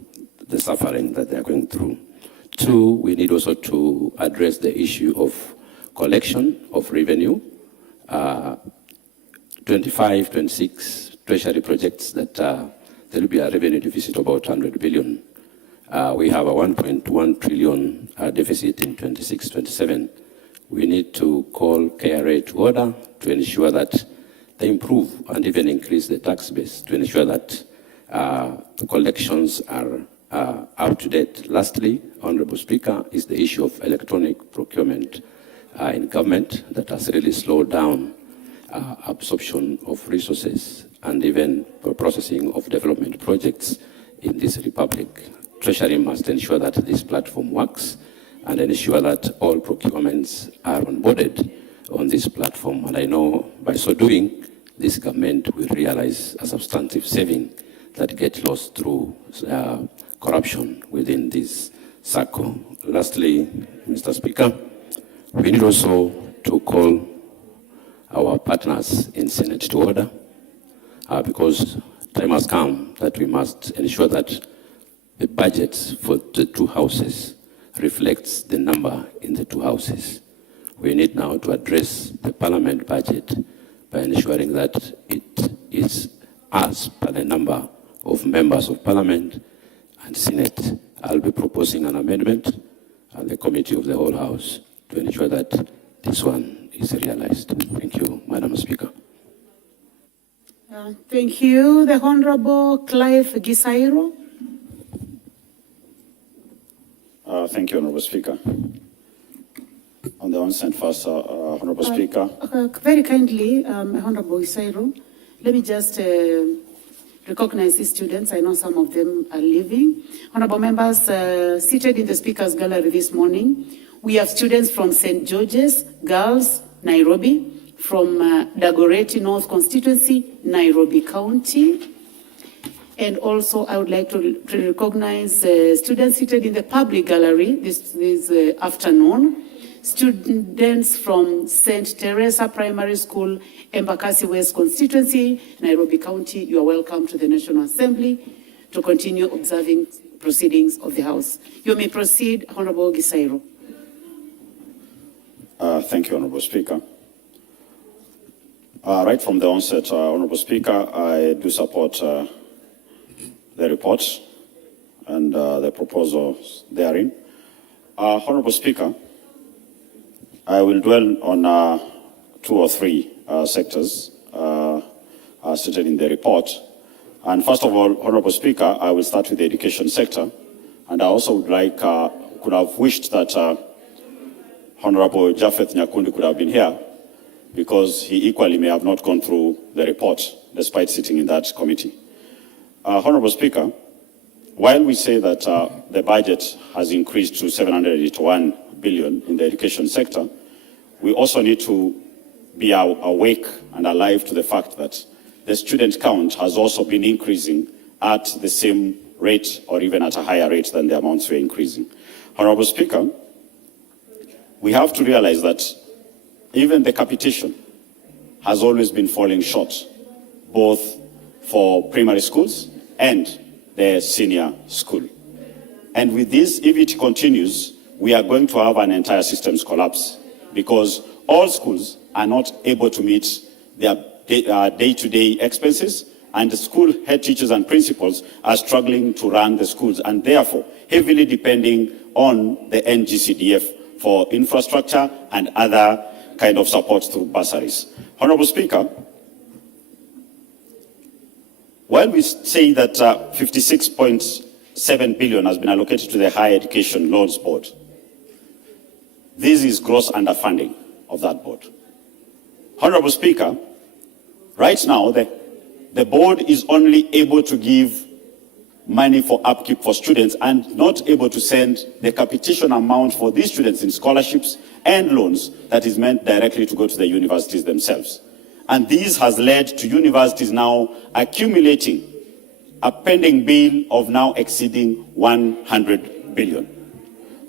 the suffering that they are going through. Two, we need also to address the issue of collection of revenue. 25, 26 treasury projects that there will be a revenue deficit of about 100 billion. We have a 1.1 trillion deficit in 26, 27. We need to call KRA to order to ensure that they improve and even increase the tax base to ensure that the collections are up to date. Lastly, Honorable Speaker, is the issue of electronic procurement in government that has really slowed down absorption of resources and even processing of development projects in this republic. Treasury must ensure that this platform works and ensure that all procurements are onboarded on this platform. And I know by so doing, this government will realize a substantive saving that gets lost through corruption within this circle. Lastly, Mr. Speaker, we need also to call our partners in Senate to order because time has come that we must ensure that the budget for the two houses reflects the number in the two houses. We need now to address the parliament budget by ensuring that it is as per the number of members of parliament and Senate. I'll be proposing an amendment at the committee of the whole house to ensure that this one is realized. Thank you, Madam Speaker. Thank you. The Honorable Clive Gisairo. Thank you, Honorable Speaker. On the onset first, Honorable Speaker. Very kindly, Honorable Gisairo, let me just recognize these students. I know some of them are leaving. Honorable members, seated in the Speaker's Gallery this morning, we have students from St. George's Girls, Nairobi, from Dagoretti North Constituency, Nairobi County. And also, I would like to recognize students seated in the public gallery this afternoon. Students from St. Teresa Primary School, Embakasi West Constituency, Nairobi County, you are welcome to the National Assembly to continue observing proceedings of the House. You may proceed, Honorable Gisairo. Thank you, Honorable Speaker. Right from the onset, Honorable Speaker, I do support the report and the proposals therein. Honorable Speaker, I will dwell on 2 or 3 sectors stated in the report. And first of all, Honorable Speaker, I will start with the education sector. And I also would like, could have wished that Honorable Japheth Nyakundi could have been here because he equally may have not gone through the report despite sitting in that committee. Honorable Speaker, while we say that the budget has increased to 781 billion in the education sector, we also need to be awake and alive to the fact that the student count has also been increasing at the same rate or even at a higher rate than the amounts we're increasing. Honorable Speaker, we have to realize that even the capitation has always been falling short, both for primary schools and the senior school. And with this, if it continues, we are going to have an entire systems collapse because all schools are not able to meet their day-to-day expenses, and the school head teachers and principals are struggling to run the schools and therefore heavily depending on the NGCDF for infrastructure and other kind of support through bursaries. Honorable Speaker, while we say that 56.7 billion has been allocated to the Higher Education Loans Board, this is gross underfunding of that board. Honorable Speaker, right now the board is only able to give money for upkeep for students and not able to send the capitation amount for these students in scholarships and loans that is meant directly to go to the universities themselves. And this has led to universities now accumulating a pending bill of now exceeding 100 billion.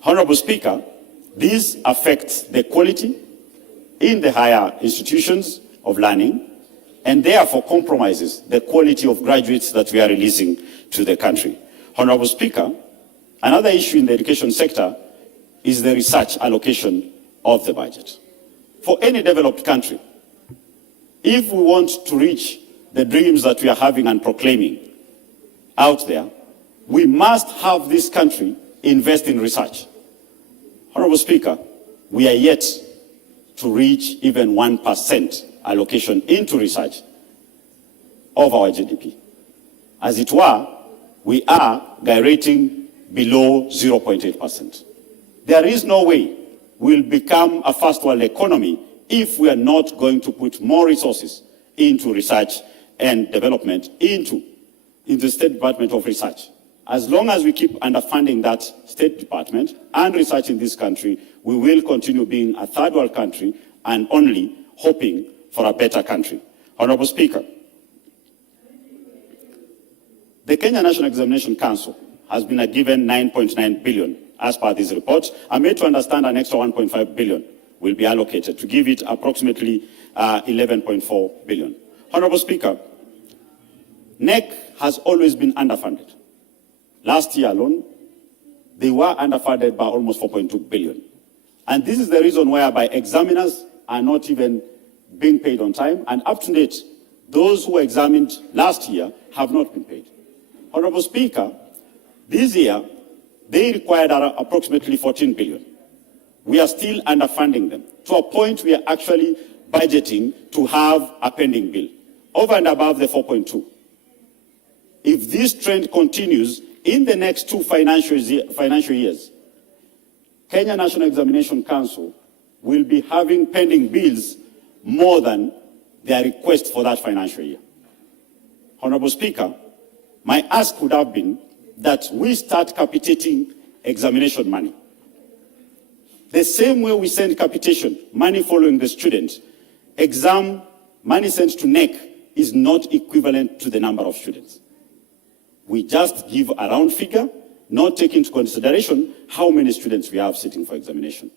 Honorable Speaker, this affects the quality in the higher institutions of learning and therefore compromises the quality of graduates that we are releasing to the country. Honorable Speaker, another issue in the education sector is the research allocation of the budget. For any developed country, if we want to reach the dreams that we are having and proclaiming out there, we must have this country invest in research. Honorable Speaker, we are yet to reach even 1% allocation into research of our GDP. As it were, we are gyrating below 0.8%. There is no way we'll become a first world economy if we are not going to put more resources into research and development into the State Department of Research. As long as we keep underfunding that State Department and research in this country, we will continue being a third world country and only hoping for a better country. Honorable Speaker, the Kenya National Examination Council has been given 9.9 billion as per this report. I'm made to understand an extra 1.5 billion will be allocated to give it approximately 11.4 billion. Honorable Speaker, NEC has always been underfunded. Last year alone, they were underfunded by almost 4.2 billion. And this is the reason whereby examiners are not even being paid on time, and up to date, those who were examined last year have not been paid. Honorable Speaker, this year, they required approximately 14 billion. We are still underfunding them to a point we are actually budgeting to have a pending bill over and above the 4.2. If this trend continues in the next two financial years, Kenya National Examination Council will be having pending bills more than their request for that financial year. Honorable Speaker, my ask would have been that we start capitating examination money. The same way we send capitation, money following the student, exam money sent to NEC is not equivalent to the number of students. We just give a round figure, not take into consideration how many students we have sitting for examination.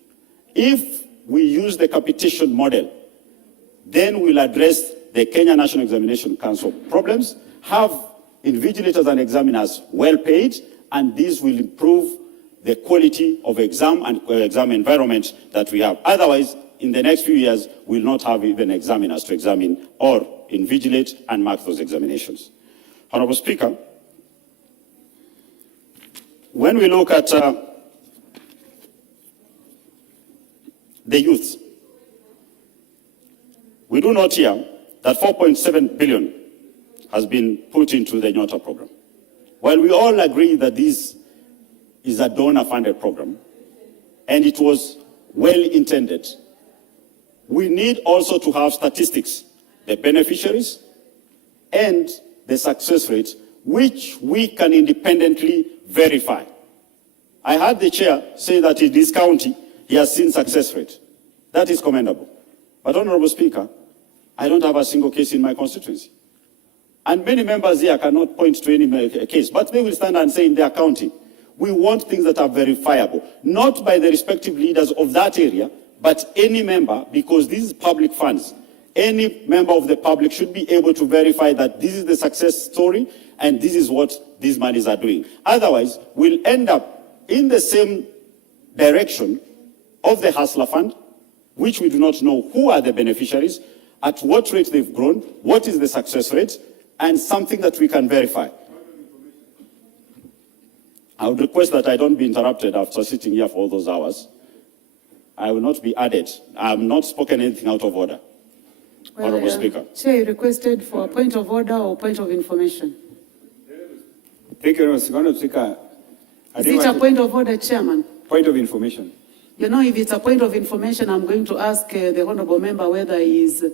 If we use the capitation model, then we'll address the Kenya National Examination Council problems, have invigilators and examiners well paid, and this will improve the quality of exam and exam environment that we have. Otherwise, in the next few years, we'll not have even examiners to examine or invigilate and mark those examinations. Honorable Speaker, when we look at the youth, we do note here that 4.7 billion has been put into the Nyota program. While we all agree that this is a donor-funded program, and it was well intended, we need also to have statistics, the beneficiaries and the success rate, which we can independently verify. I heard the chair say that in this county, he has seen success rate. That is commendable. But, Honorable Speaker, I don't have a single case in my constituency. And many members here cannot point to any case, but they will stand and say in their county, we want things that are verifiable, not by the respective leaders of that area, but any member, because this is public funds. Any member of the public should be able to verify that this is the success story and this is what these monies are doing. Otherwise, we'll end up in the same direction of the Hustler Fund, which we do not know who are the beneficiaries, at what rate they've grown, what is the success rate, and something that we can verify. I would request that I don't be interrupted after sitting here for all those hours. I will not be added. I have not spoken anything out of order. Honorable Speaker. Chair, you requested for a point of order or point of information? Thank you, Honorable Speaker. Is it a point of order, Chairman? Point of information. You know, if it's a point of information, I'm going to ask the honorable member whether he is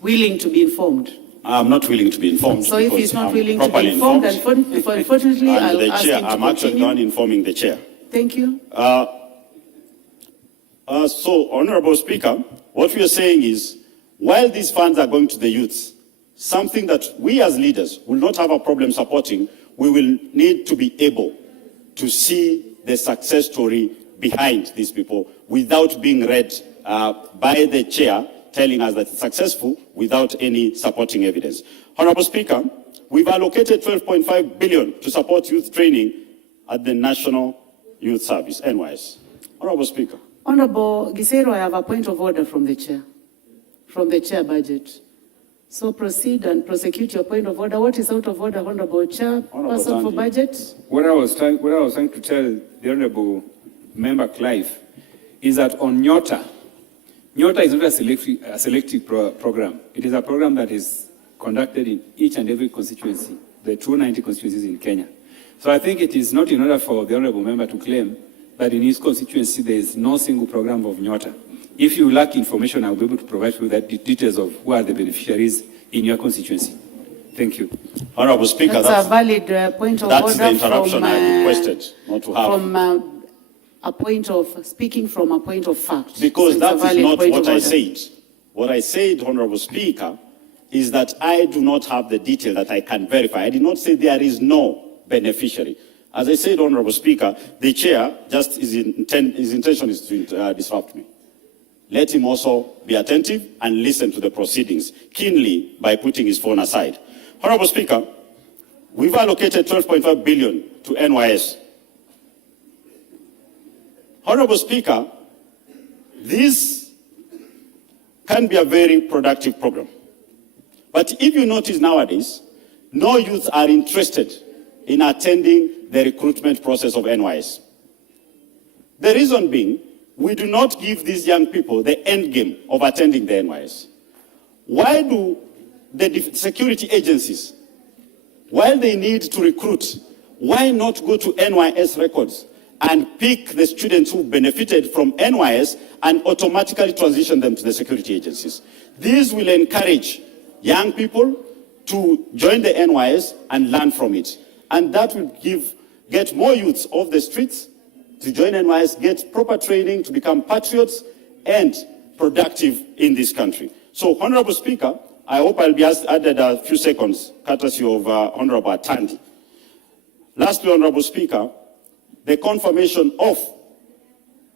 willing to be informed. I'm not willing to be informed. So if he's not willing to be informed, unfortunately, I'll ask him to I'm actually done informing the chair. Thank you. So, Honorable Speaker, what we are saying is, while these funds are going to the youths, something that we as leaders will not have a problem supporting, we will need to be able to see the success story behind these people without being read by the chair telling us that it's successful without any supporting evidence. Honorable Speaker, we've allocated 12.5 billion to support youth training at the National Youth Service, NYS. Honorable Speaker. Honorable Gisero, I have a point of order from the chair budget. So proceed and prosecute your point of order. What is out of order, Honorable Chairperson for budget? What I was trying to tell the Honorable Member Clive is that on Nyota is not a selective program. It is a program that is conducted in each and every constituency, the 290 constituencies in Kenya. So I think it is not in order for the Honorable Member to claim that in his constituency there is no single program of Nyota. If you lack information, I will be able to provide you that details of who are the beneficiaries in your constituency. Thank you. Honorable Speaker, that's a valid point of order. That's the interruption I requested, not to have. From a point of, speaking from a point of fact. Because so that is not what I order. said. What I said, Honorable Speaker, is that I do not have the detail that I can verify. I did not say there is no beneficiary. As I said, Honorable Speaker, the chair just his intention is to disrupt me. Let him also be attentive and listen to the proceedings keenly by putting his phone aside. Honorable Speaker, we've allocated 12.5 billion to NYS. Honorable Speaker, this can be a very productive program. But if you notice nowadays, no youths are interested in attending the recruitment process of NYS. The reason being, we do not give these young people the end game of attending the NYS. Why do the security agencies, while they need to recruit, why not go to NYS records and pick the students who benefited from NYS and automatically transition them to the security agencies? This will encourage young people to join the NYS and learn from it. And that will get more youths off the streets to join NYS, get proper training to become patriots and productive in this country. So, Honorable Speaker, I hope I'll be added a few seconds, courtesy of Honorable Atandi. Lastly, Honorable Speaker, the confirmation of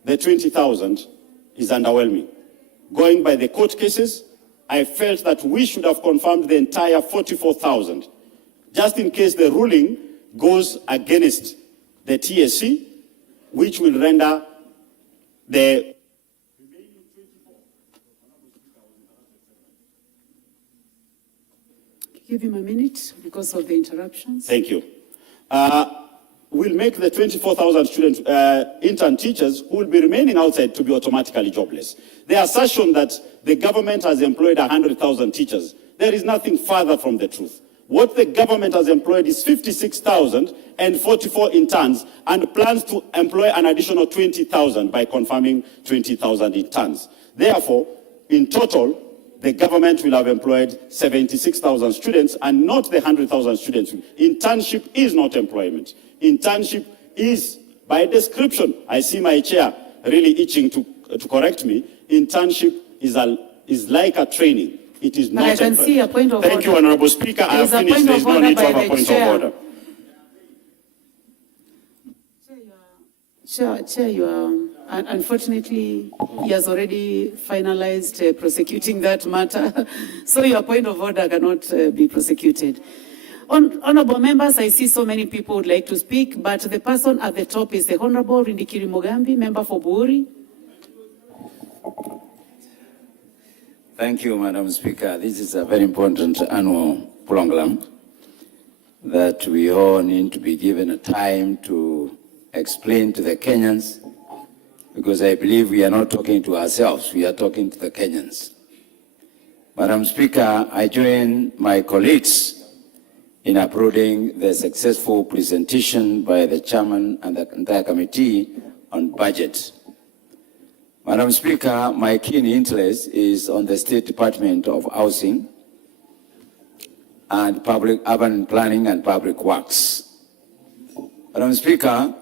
the 20,000 is underwhelming. Going by the court cases, I felt that we should have confirmed the entire 44,000, just in case the ruling goes against the TSC, which will render the remaining 24. Give him a minute because of the interruptions. Thank you. We'll make the 24,000 students, intern teachers who will be remaining outside to be automatically jobless. The assertion that the government has employed 100,000 teachers, there is nothing further from the truth. What the government has employed is 56,044 interns and plans to employ an additional 20,000 by confirming 20,000 interns. Therefore, in total, the government will have employed 76,000 students and not the 100,000 students. Internship is not employment. Internship is, by description, I see my chair really itching to correct me. internship is like a training. It is But not I can see a point of Thank you, order. Honorable Speaker. I have There's a finished. point There is of no order need to by have a the point chair. of order. Chair, unfortunately, he has already finalized prosecuting that matter, so your point of order cannot be prosecuted. Honorable members, I see so many people would like to speak, but the person at the top is the Honorable Rindikiri Mugambi, member for Buri. Thank you, Madam Speaker. This is a very important annual program that we all need to be given a time to explain to the Kenyans, because I believe we are not talking to ourselves, we are talking to the Kenyans. Madam Speaker, I join my colleagues in applauding the successful presentation by the chairman and the entire committee on budget. Madam Speaker, my keen interest is on the State Department of Housing and Urban Planning and Public Works. Madam Speaker,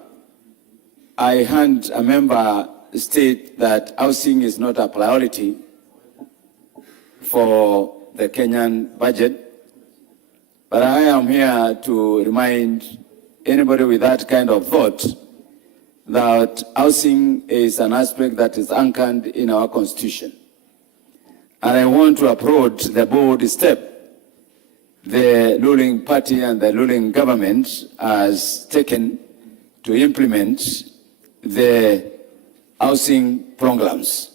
I heard a member state that housing is not a priority for the Kenyan budget, but I am here to remind anybody with that kind of thought that housing is an aspect that is anchored in our Constitution. And I want to applaud the bold step the ruling party and the ruling government has taken to implement the housing programs.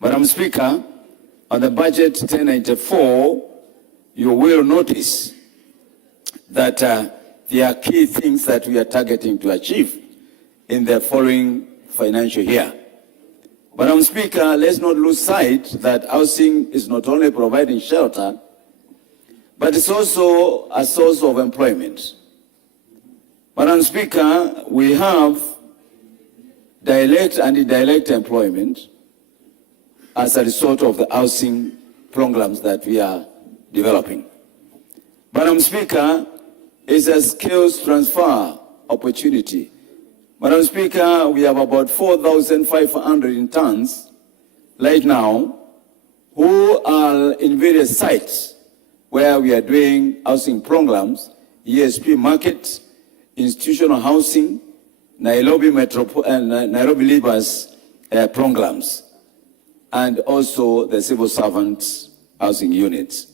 Madam Speaker, on the budget 1094, you will notice that there are key things that we are targeting to achieve in the following financial year. Madam Speaker, let's not lose sight that housing is not only providing shelter, but it's also a source of employment. Madam Speaker, we have direct and indirect employment as a result of the housing programs that we are developing. Madam Speaker, it's a skills transfer opportunity. Madam Speaker, we have about 4,500 interns right now who are in various sites where we are doing housing programs, ESP market, institutional housing, Nairobi Labor's programs, and also the civil servants housing units.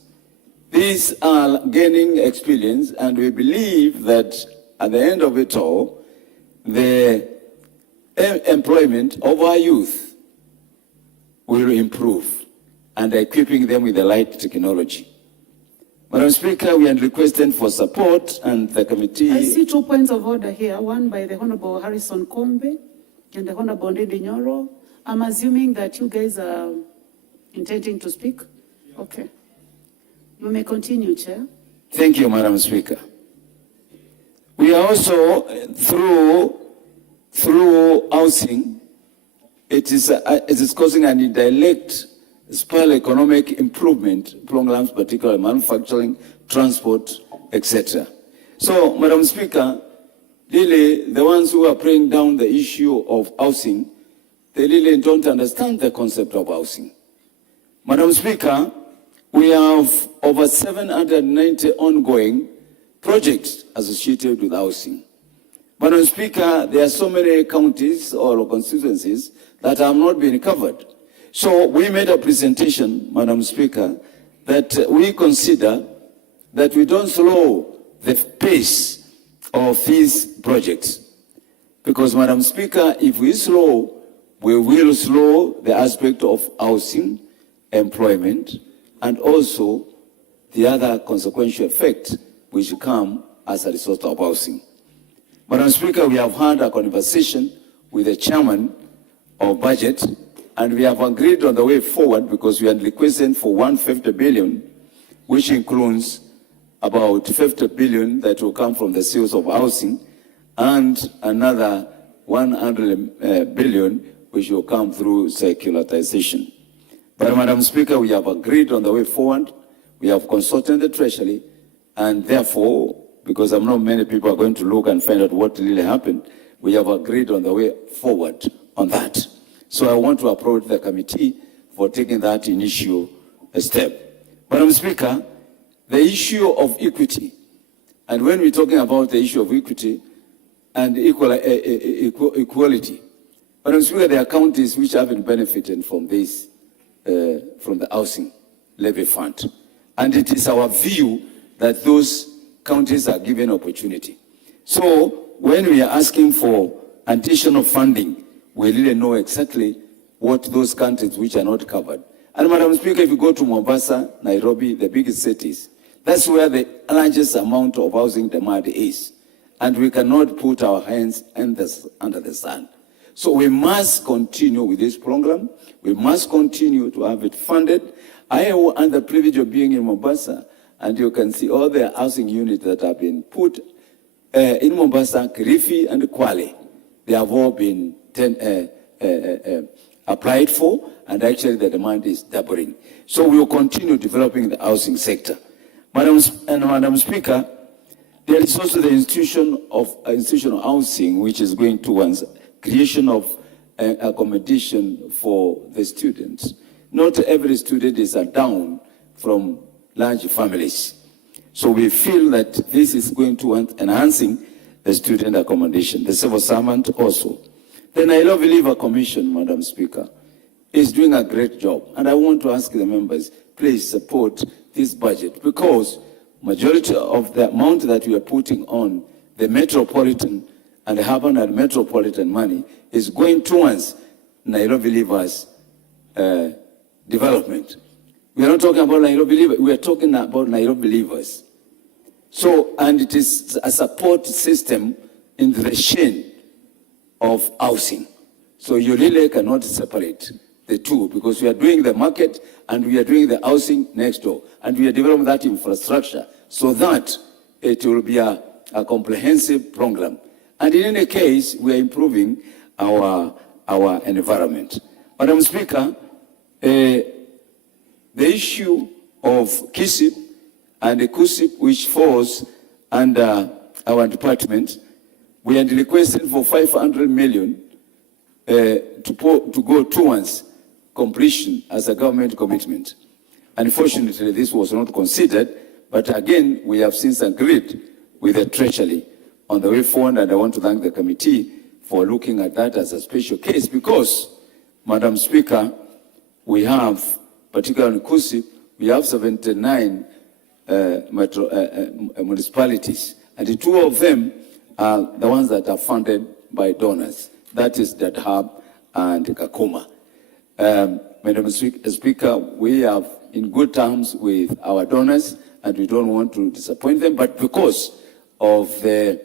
These are gaining experience, and we believe that at the end of it all, the employment of our youth will improve, and equipping them with the right technology. Madam Speaker, we are requesting for support, and the committee... I see 2 points of order here, one by the Honorable Harrison Kombe and the Honorable Ndindi Nyoro. I'm assuming that you guys are intending to speak? Okay. You may continue, Chair. Thank you, Madam Speaker. We are also, through housing, it is causing an indirect spell economic improvement programs, particularly manufacturing, transport, etc. So, Madam Speaker, really, the ones who are bringing down the issue of housing, they really don't understand the concept of housing. Madam Speaker, we have over 790 ongoing projects associated with housing. Madam Speaker, there are so many counties or constituencies that have not been covered. So we made a presentation, Madam Speaker, that we consider that we don't slow the pace of these projects. Because, Madam Speaker, if we slow, we will slow the aspect of housing, employment, and also the other consequential effect which come as a result of housing. Madam Speaker, we have had a conversation with the chairman of budget, and we have agreed on the way forward because we are requesting for 150 billion, which includes about 50 billion that will come from the sales of housing, and another 100 billion which will come through securitization. But, Madam Speaker, we have agreed on the way forward. We have consulted the Treasury, and therefore, because I know many people are going to look and find out what really happened, we have agreed on the way forward on that. So I want to applaud the committee for taking that initial step. Madam Speaker, the issue of equity, and when we're talking about the issue of equity and equality, Madam Speaker, there are counties which haven't benefited from this, from the housing levy fund. And it is our view that those counties are given opportunity. So when we are asking for additional funding, we really know exactly what those countries which are not covered. And Madam Speaker, if you go to Mombasa, Nairobi, the biggest cities, that's where the largest amount of housing demand is. And we cannot put our hands under the sun. So we must continue with this program. We must continue to have it funded. I had the privilege of being in Mombasa, and you can see all the housing units that have been put in Mombasa, Kilifi, and Kwale. They have all been applied for, and actually the demand is doubling. So we will continue developing the housing sector. Madam Speaker, there is also the institutional housing, which is going towards creation of accommodation for the students. Not every student is down from large families. So we feel that this is going to enhancing the student accommodation. The civil servant also. The Nairobi Lever Commission, Madam Speaker, is doing a great job. And I want to ask the members, please support this budget, because majority of the amount that we are putting on the metropolitan and the urban and metropolitan money is going towards Nairobi Lever's development. We are not talking about Nairobi Lever, we are talking about Nairobi Levers. So, and it is a support system in the chain of housing. So you really cannot separate the two, because we are doing the market and we are doing the housing next door. And we are developing that infrastructure so that it will be a comprehensive program. And in any case, we are improving our environment. Madam Speaker, the issue of KISIP and the KUSIP, which falls under our department, we had requested for 500 million to go towards completion as a government commitment. Unfortunately, this was not considered, but again, we have since agreed with the Treasury on the way forward, and I want to thank the committee for looking at that as a special case, because, Madam Speaker, we have, particularly in KUSIP, we have 79 municipalities, and the two of them are the ones that are funded by donors. That is Dadaab and Kakuma. Madam Speaker, we are in good terms with our donors, and we don't want to disappoint them, but because of the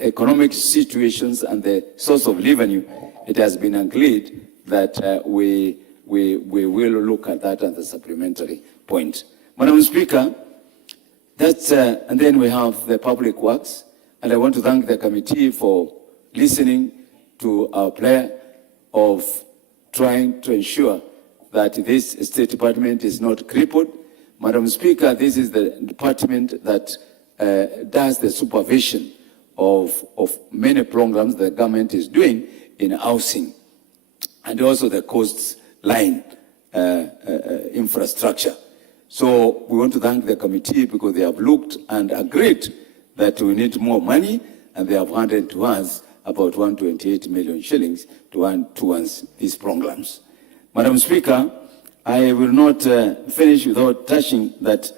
economic situations and the source of revenue, it has been agreed that we will look at that as a supplementary point. Madam Speaker, that's, and then we have the public works, and I want to thank the committee for listening to our prayer of trying to ensure that this State Department is not crippled. Madam Speaker, this is the department that does the supervision of many programs the government is doing in housing, and also the coast line infrastructure. So we want to thank the committee because they have looked and agreed that we need more money, and they have handed to us about 128 million shillings towards these programs. Madam Speaker, I will not finish without touching that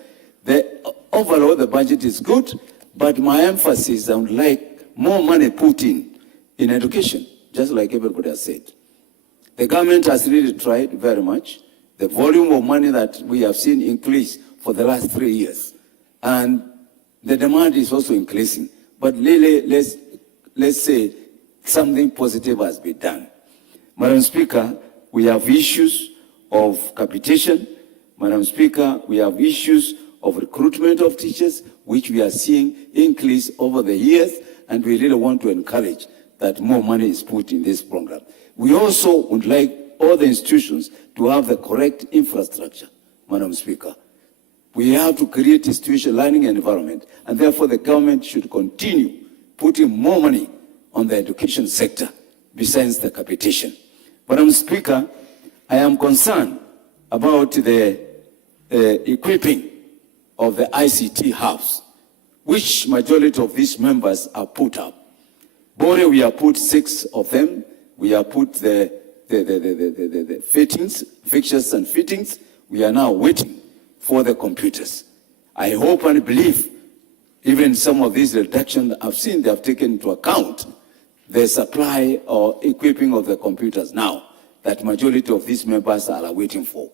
overall the budget is good, but my emphasis, I would like more money put in education, just like everybody has said. The government has really tried very much. The volume of money that we have seen increase for the last 3 years. And the demand is also increasing. But really, let's say something positive has been done. Madam Speaker, we have issues of capitation. Madam Speaker, we have issues of recruitment of teachers, which we are seeing increase over the years, and we really want to encourage that more money is put in this program. We also would like all the institutions to have the correct infrastructure, Madam Speaker. We have to create a institutional learning environment, and therefore the government should continue putting more money on the education sector besides the capitation. Madam Speaker, I am concerned about the equipping of the ICT hubs, which majority of these members are put up. Bore, we have put 6 of them. We have put the fittings, fixtures and fittings. We are now waiting for the computers. I hope and believe even some of these reductions I've seen, they have taken into account the supply or equipping of the computers now that majority of these members are waiting for.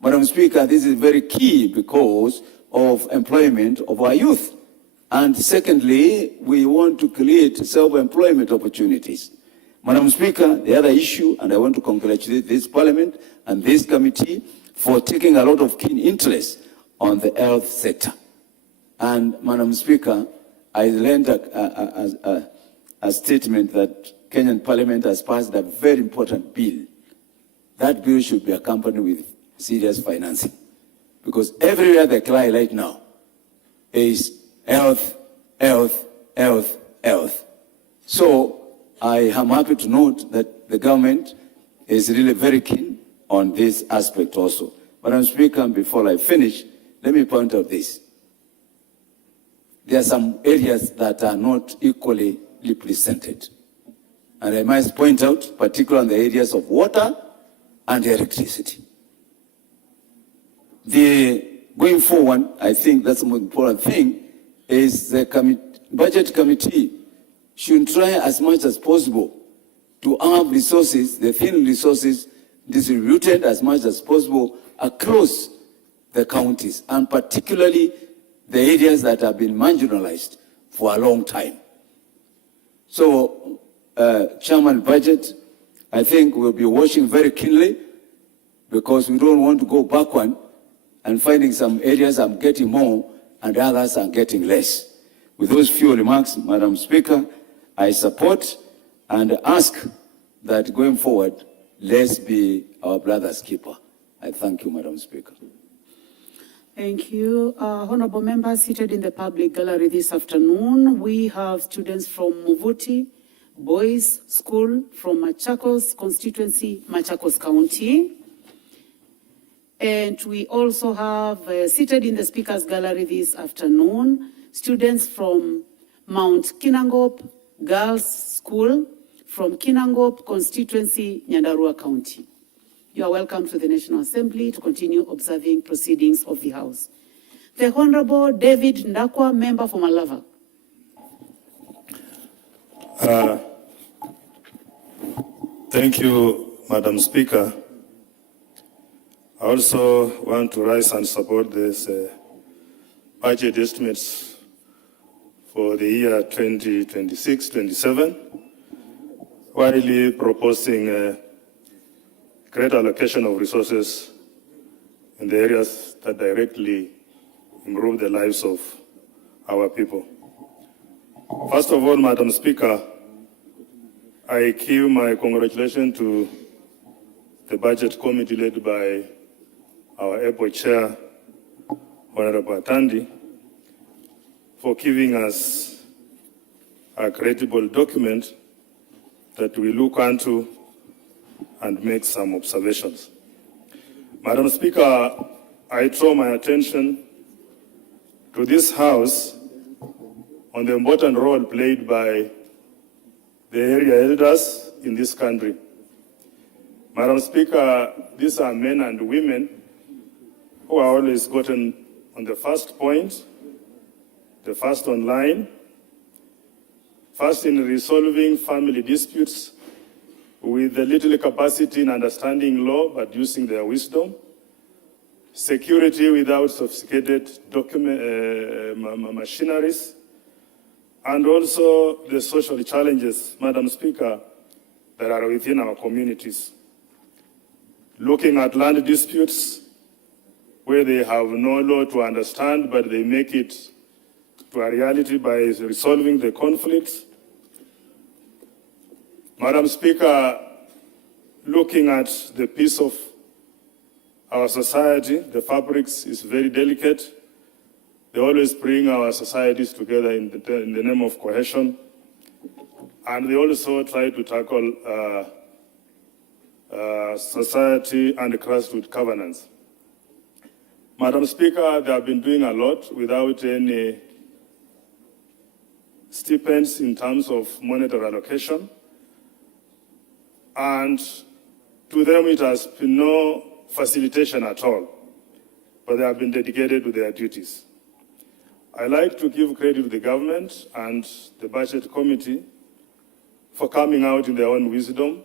Madam Speaker, this is very key because of employment of our youth. And secondly, we want to create self-employment opportunities. Madam Speaker, the other issue, and I want to congratulate this Parliament and this committee for taking a lot of keen interest on the health sector. And Madam Speaker, I learned a statement that Kenyan Parliament has passed a very important bill. That bill should be accompanied with serious financing. Because everywhere they cry right now is health, health, health, health. So I am happy to note that the government is really very keen on this aspect also. Madam Speaker, before I finish, let me point out this. There are some areas that are not equally represented. And I must point out, particularly in the areas of water and electricity. Going forward, I think that's the most important thing, is the budget committee should try as much as possible to have resources, the thin resources, distributed as much as possible across the counties, and particularly the areas that have been marginalized for a long time. So, Chairman, budget, I think we'll be watching very keenly because we don't want to go backward and finding some areas are getting more and others are getting less. With those few remarks, Madam Speaker, I support and ask that going forward, let's be our brother's keeper. I thank you, Madam Speaker. Thank you. Honorable members seated in the public gallery this afternoon, we have students from Muvuti Boys School from Machakos constituency, Machakos County. And we also have seated in the speakers gallery this afternoon, students from Mount Kinangop Girls School from Kinangop constituency, Nyandarua County. You are welcome to the National Assembly to continue observing proceedings of the House. The Honorable David Ndakwa, member for Malava. Thank you, Madam Speaker. I also want to rise and support this budget estimates for the year 2026-27, while proposing great allocation of resources in the areas that directly improve the lives of our people. First of all, Madam Speaker, I give my congratulations to the Budget Committee led by our able Chair, Honorable Atandi, for giving us a credible document that we look into and make some observations. Madam Speaker, I draw my attention to this House on the important role played by the area elders in this country. Madam Speaker, these are men and women who are always gotten on the first point, the first online, first in resolving family disputes with the little capacity in understanding law but using their wisdom, security without sophisticated machineries, and also the social challenges, Madam Speaker, that are within our communities. Looking at land disputes where they have no law to understand, but they make it to a reality by resolving the conflicts. Madam Speaker, looking at the peace of our society, the fabrics is very delicate. They always bring our societies together in the name of cohesion. And they also try to tackle society and grassroots governance. Madam Speaker, they have been doing a lot without any stipends in terms of monetary allocation. And to them, it has been no facilitation at all, but they have been dedicated to their duties. I like to give credit to the government and the budget committee for coming out in their own wisdom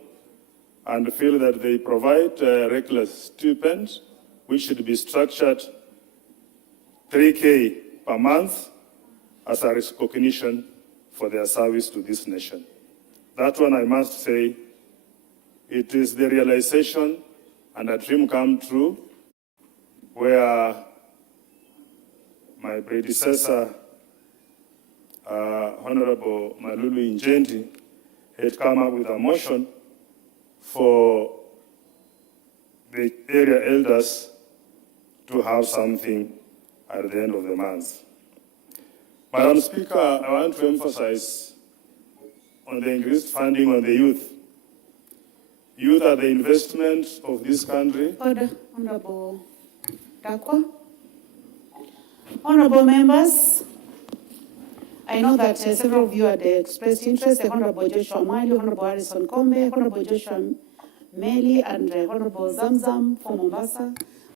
and feel that they provide regular stipends, which should be structured 3K per month as a recognition for their service to this nation. That one, I must say, it is the realization and a dream come true where my predecessor, Honorable Malulu Injendi, had come up with a motion for the area elders to have something at the end of the month. Madam Speaker, I want to emphasize on the increased funding on the youth. Youth are the investment of this country. Order, Honorable Dakwa. Honorable members, I know that several of you had expressed interest. Honorable Joshua Mali, Honorable Harrison Kombe, Honorable Joshua Meli, and Honorable Zamzam from Mombasa.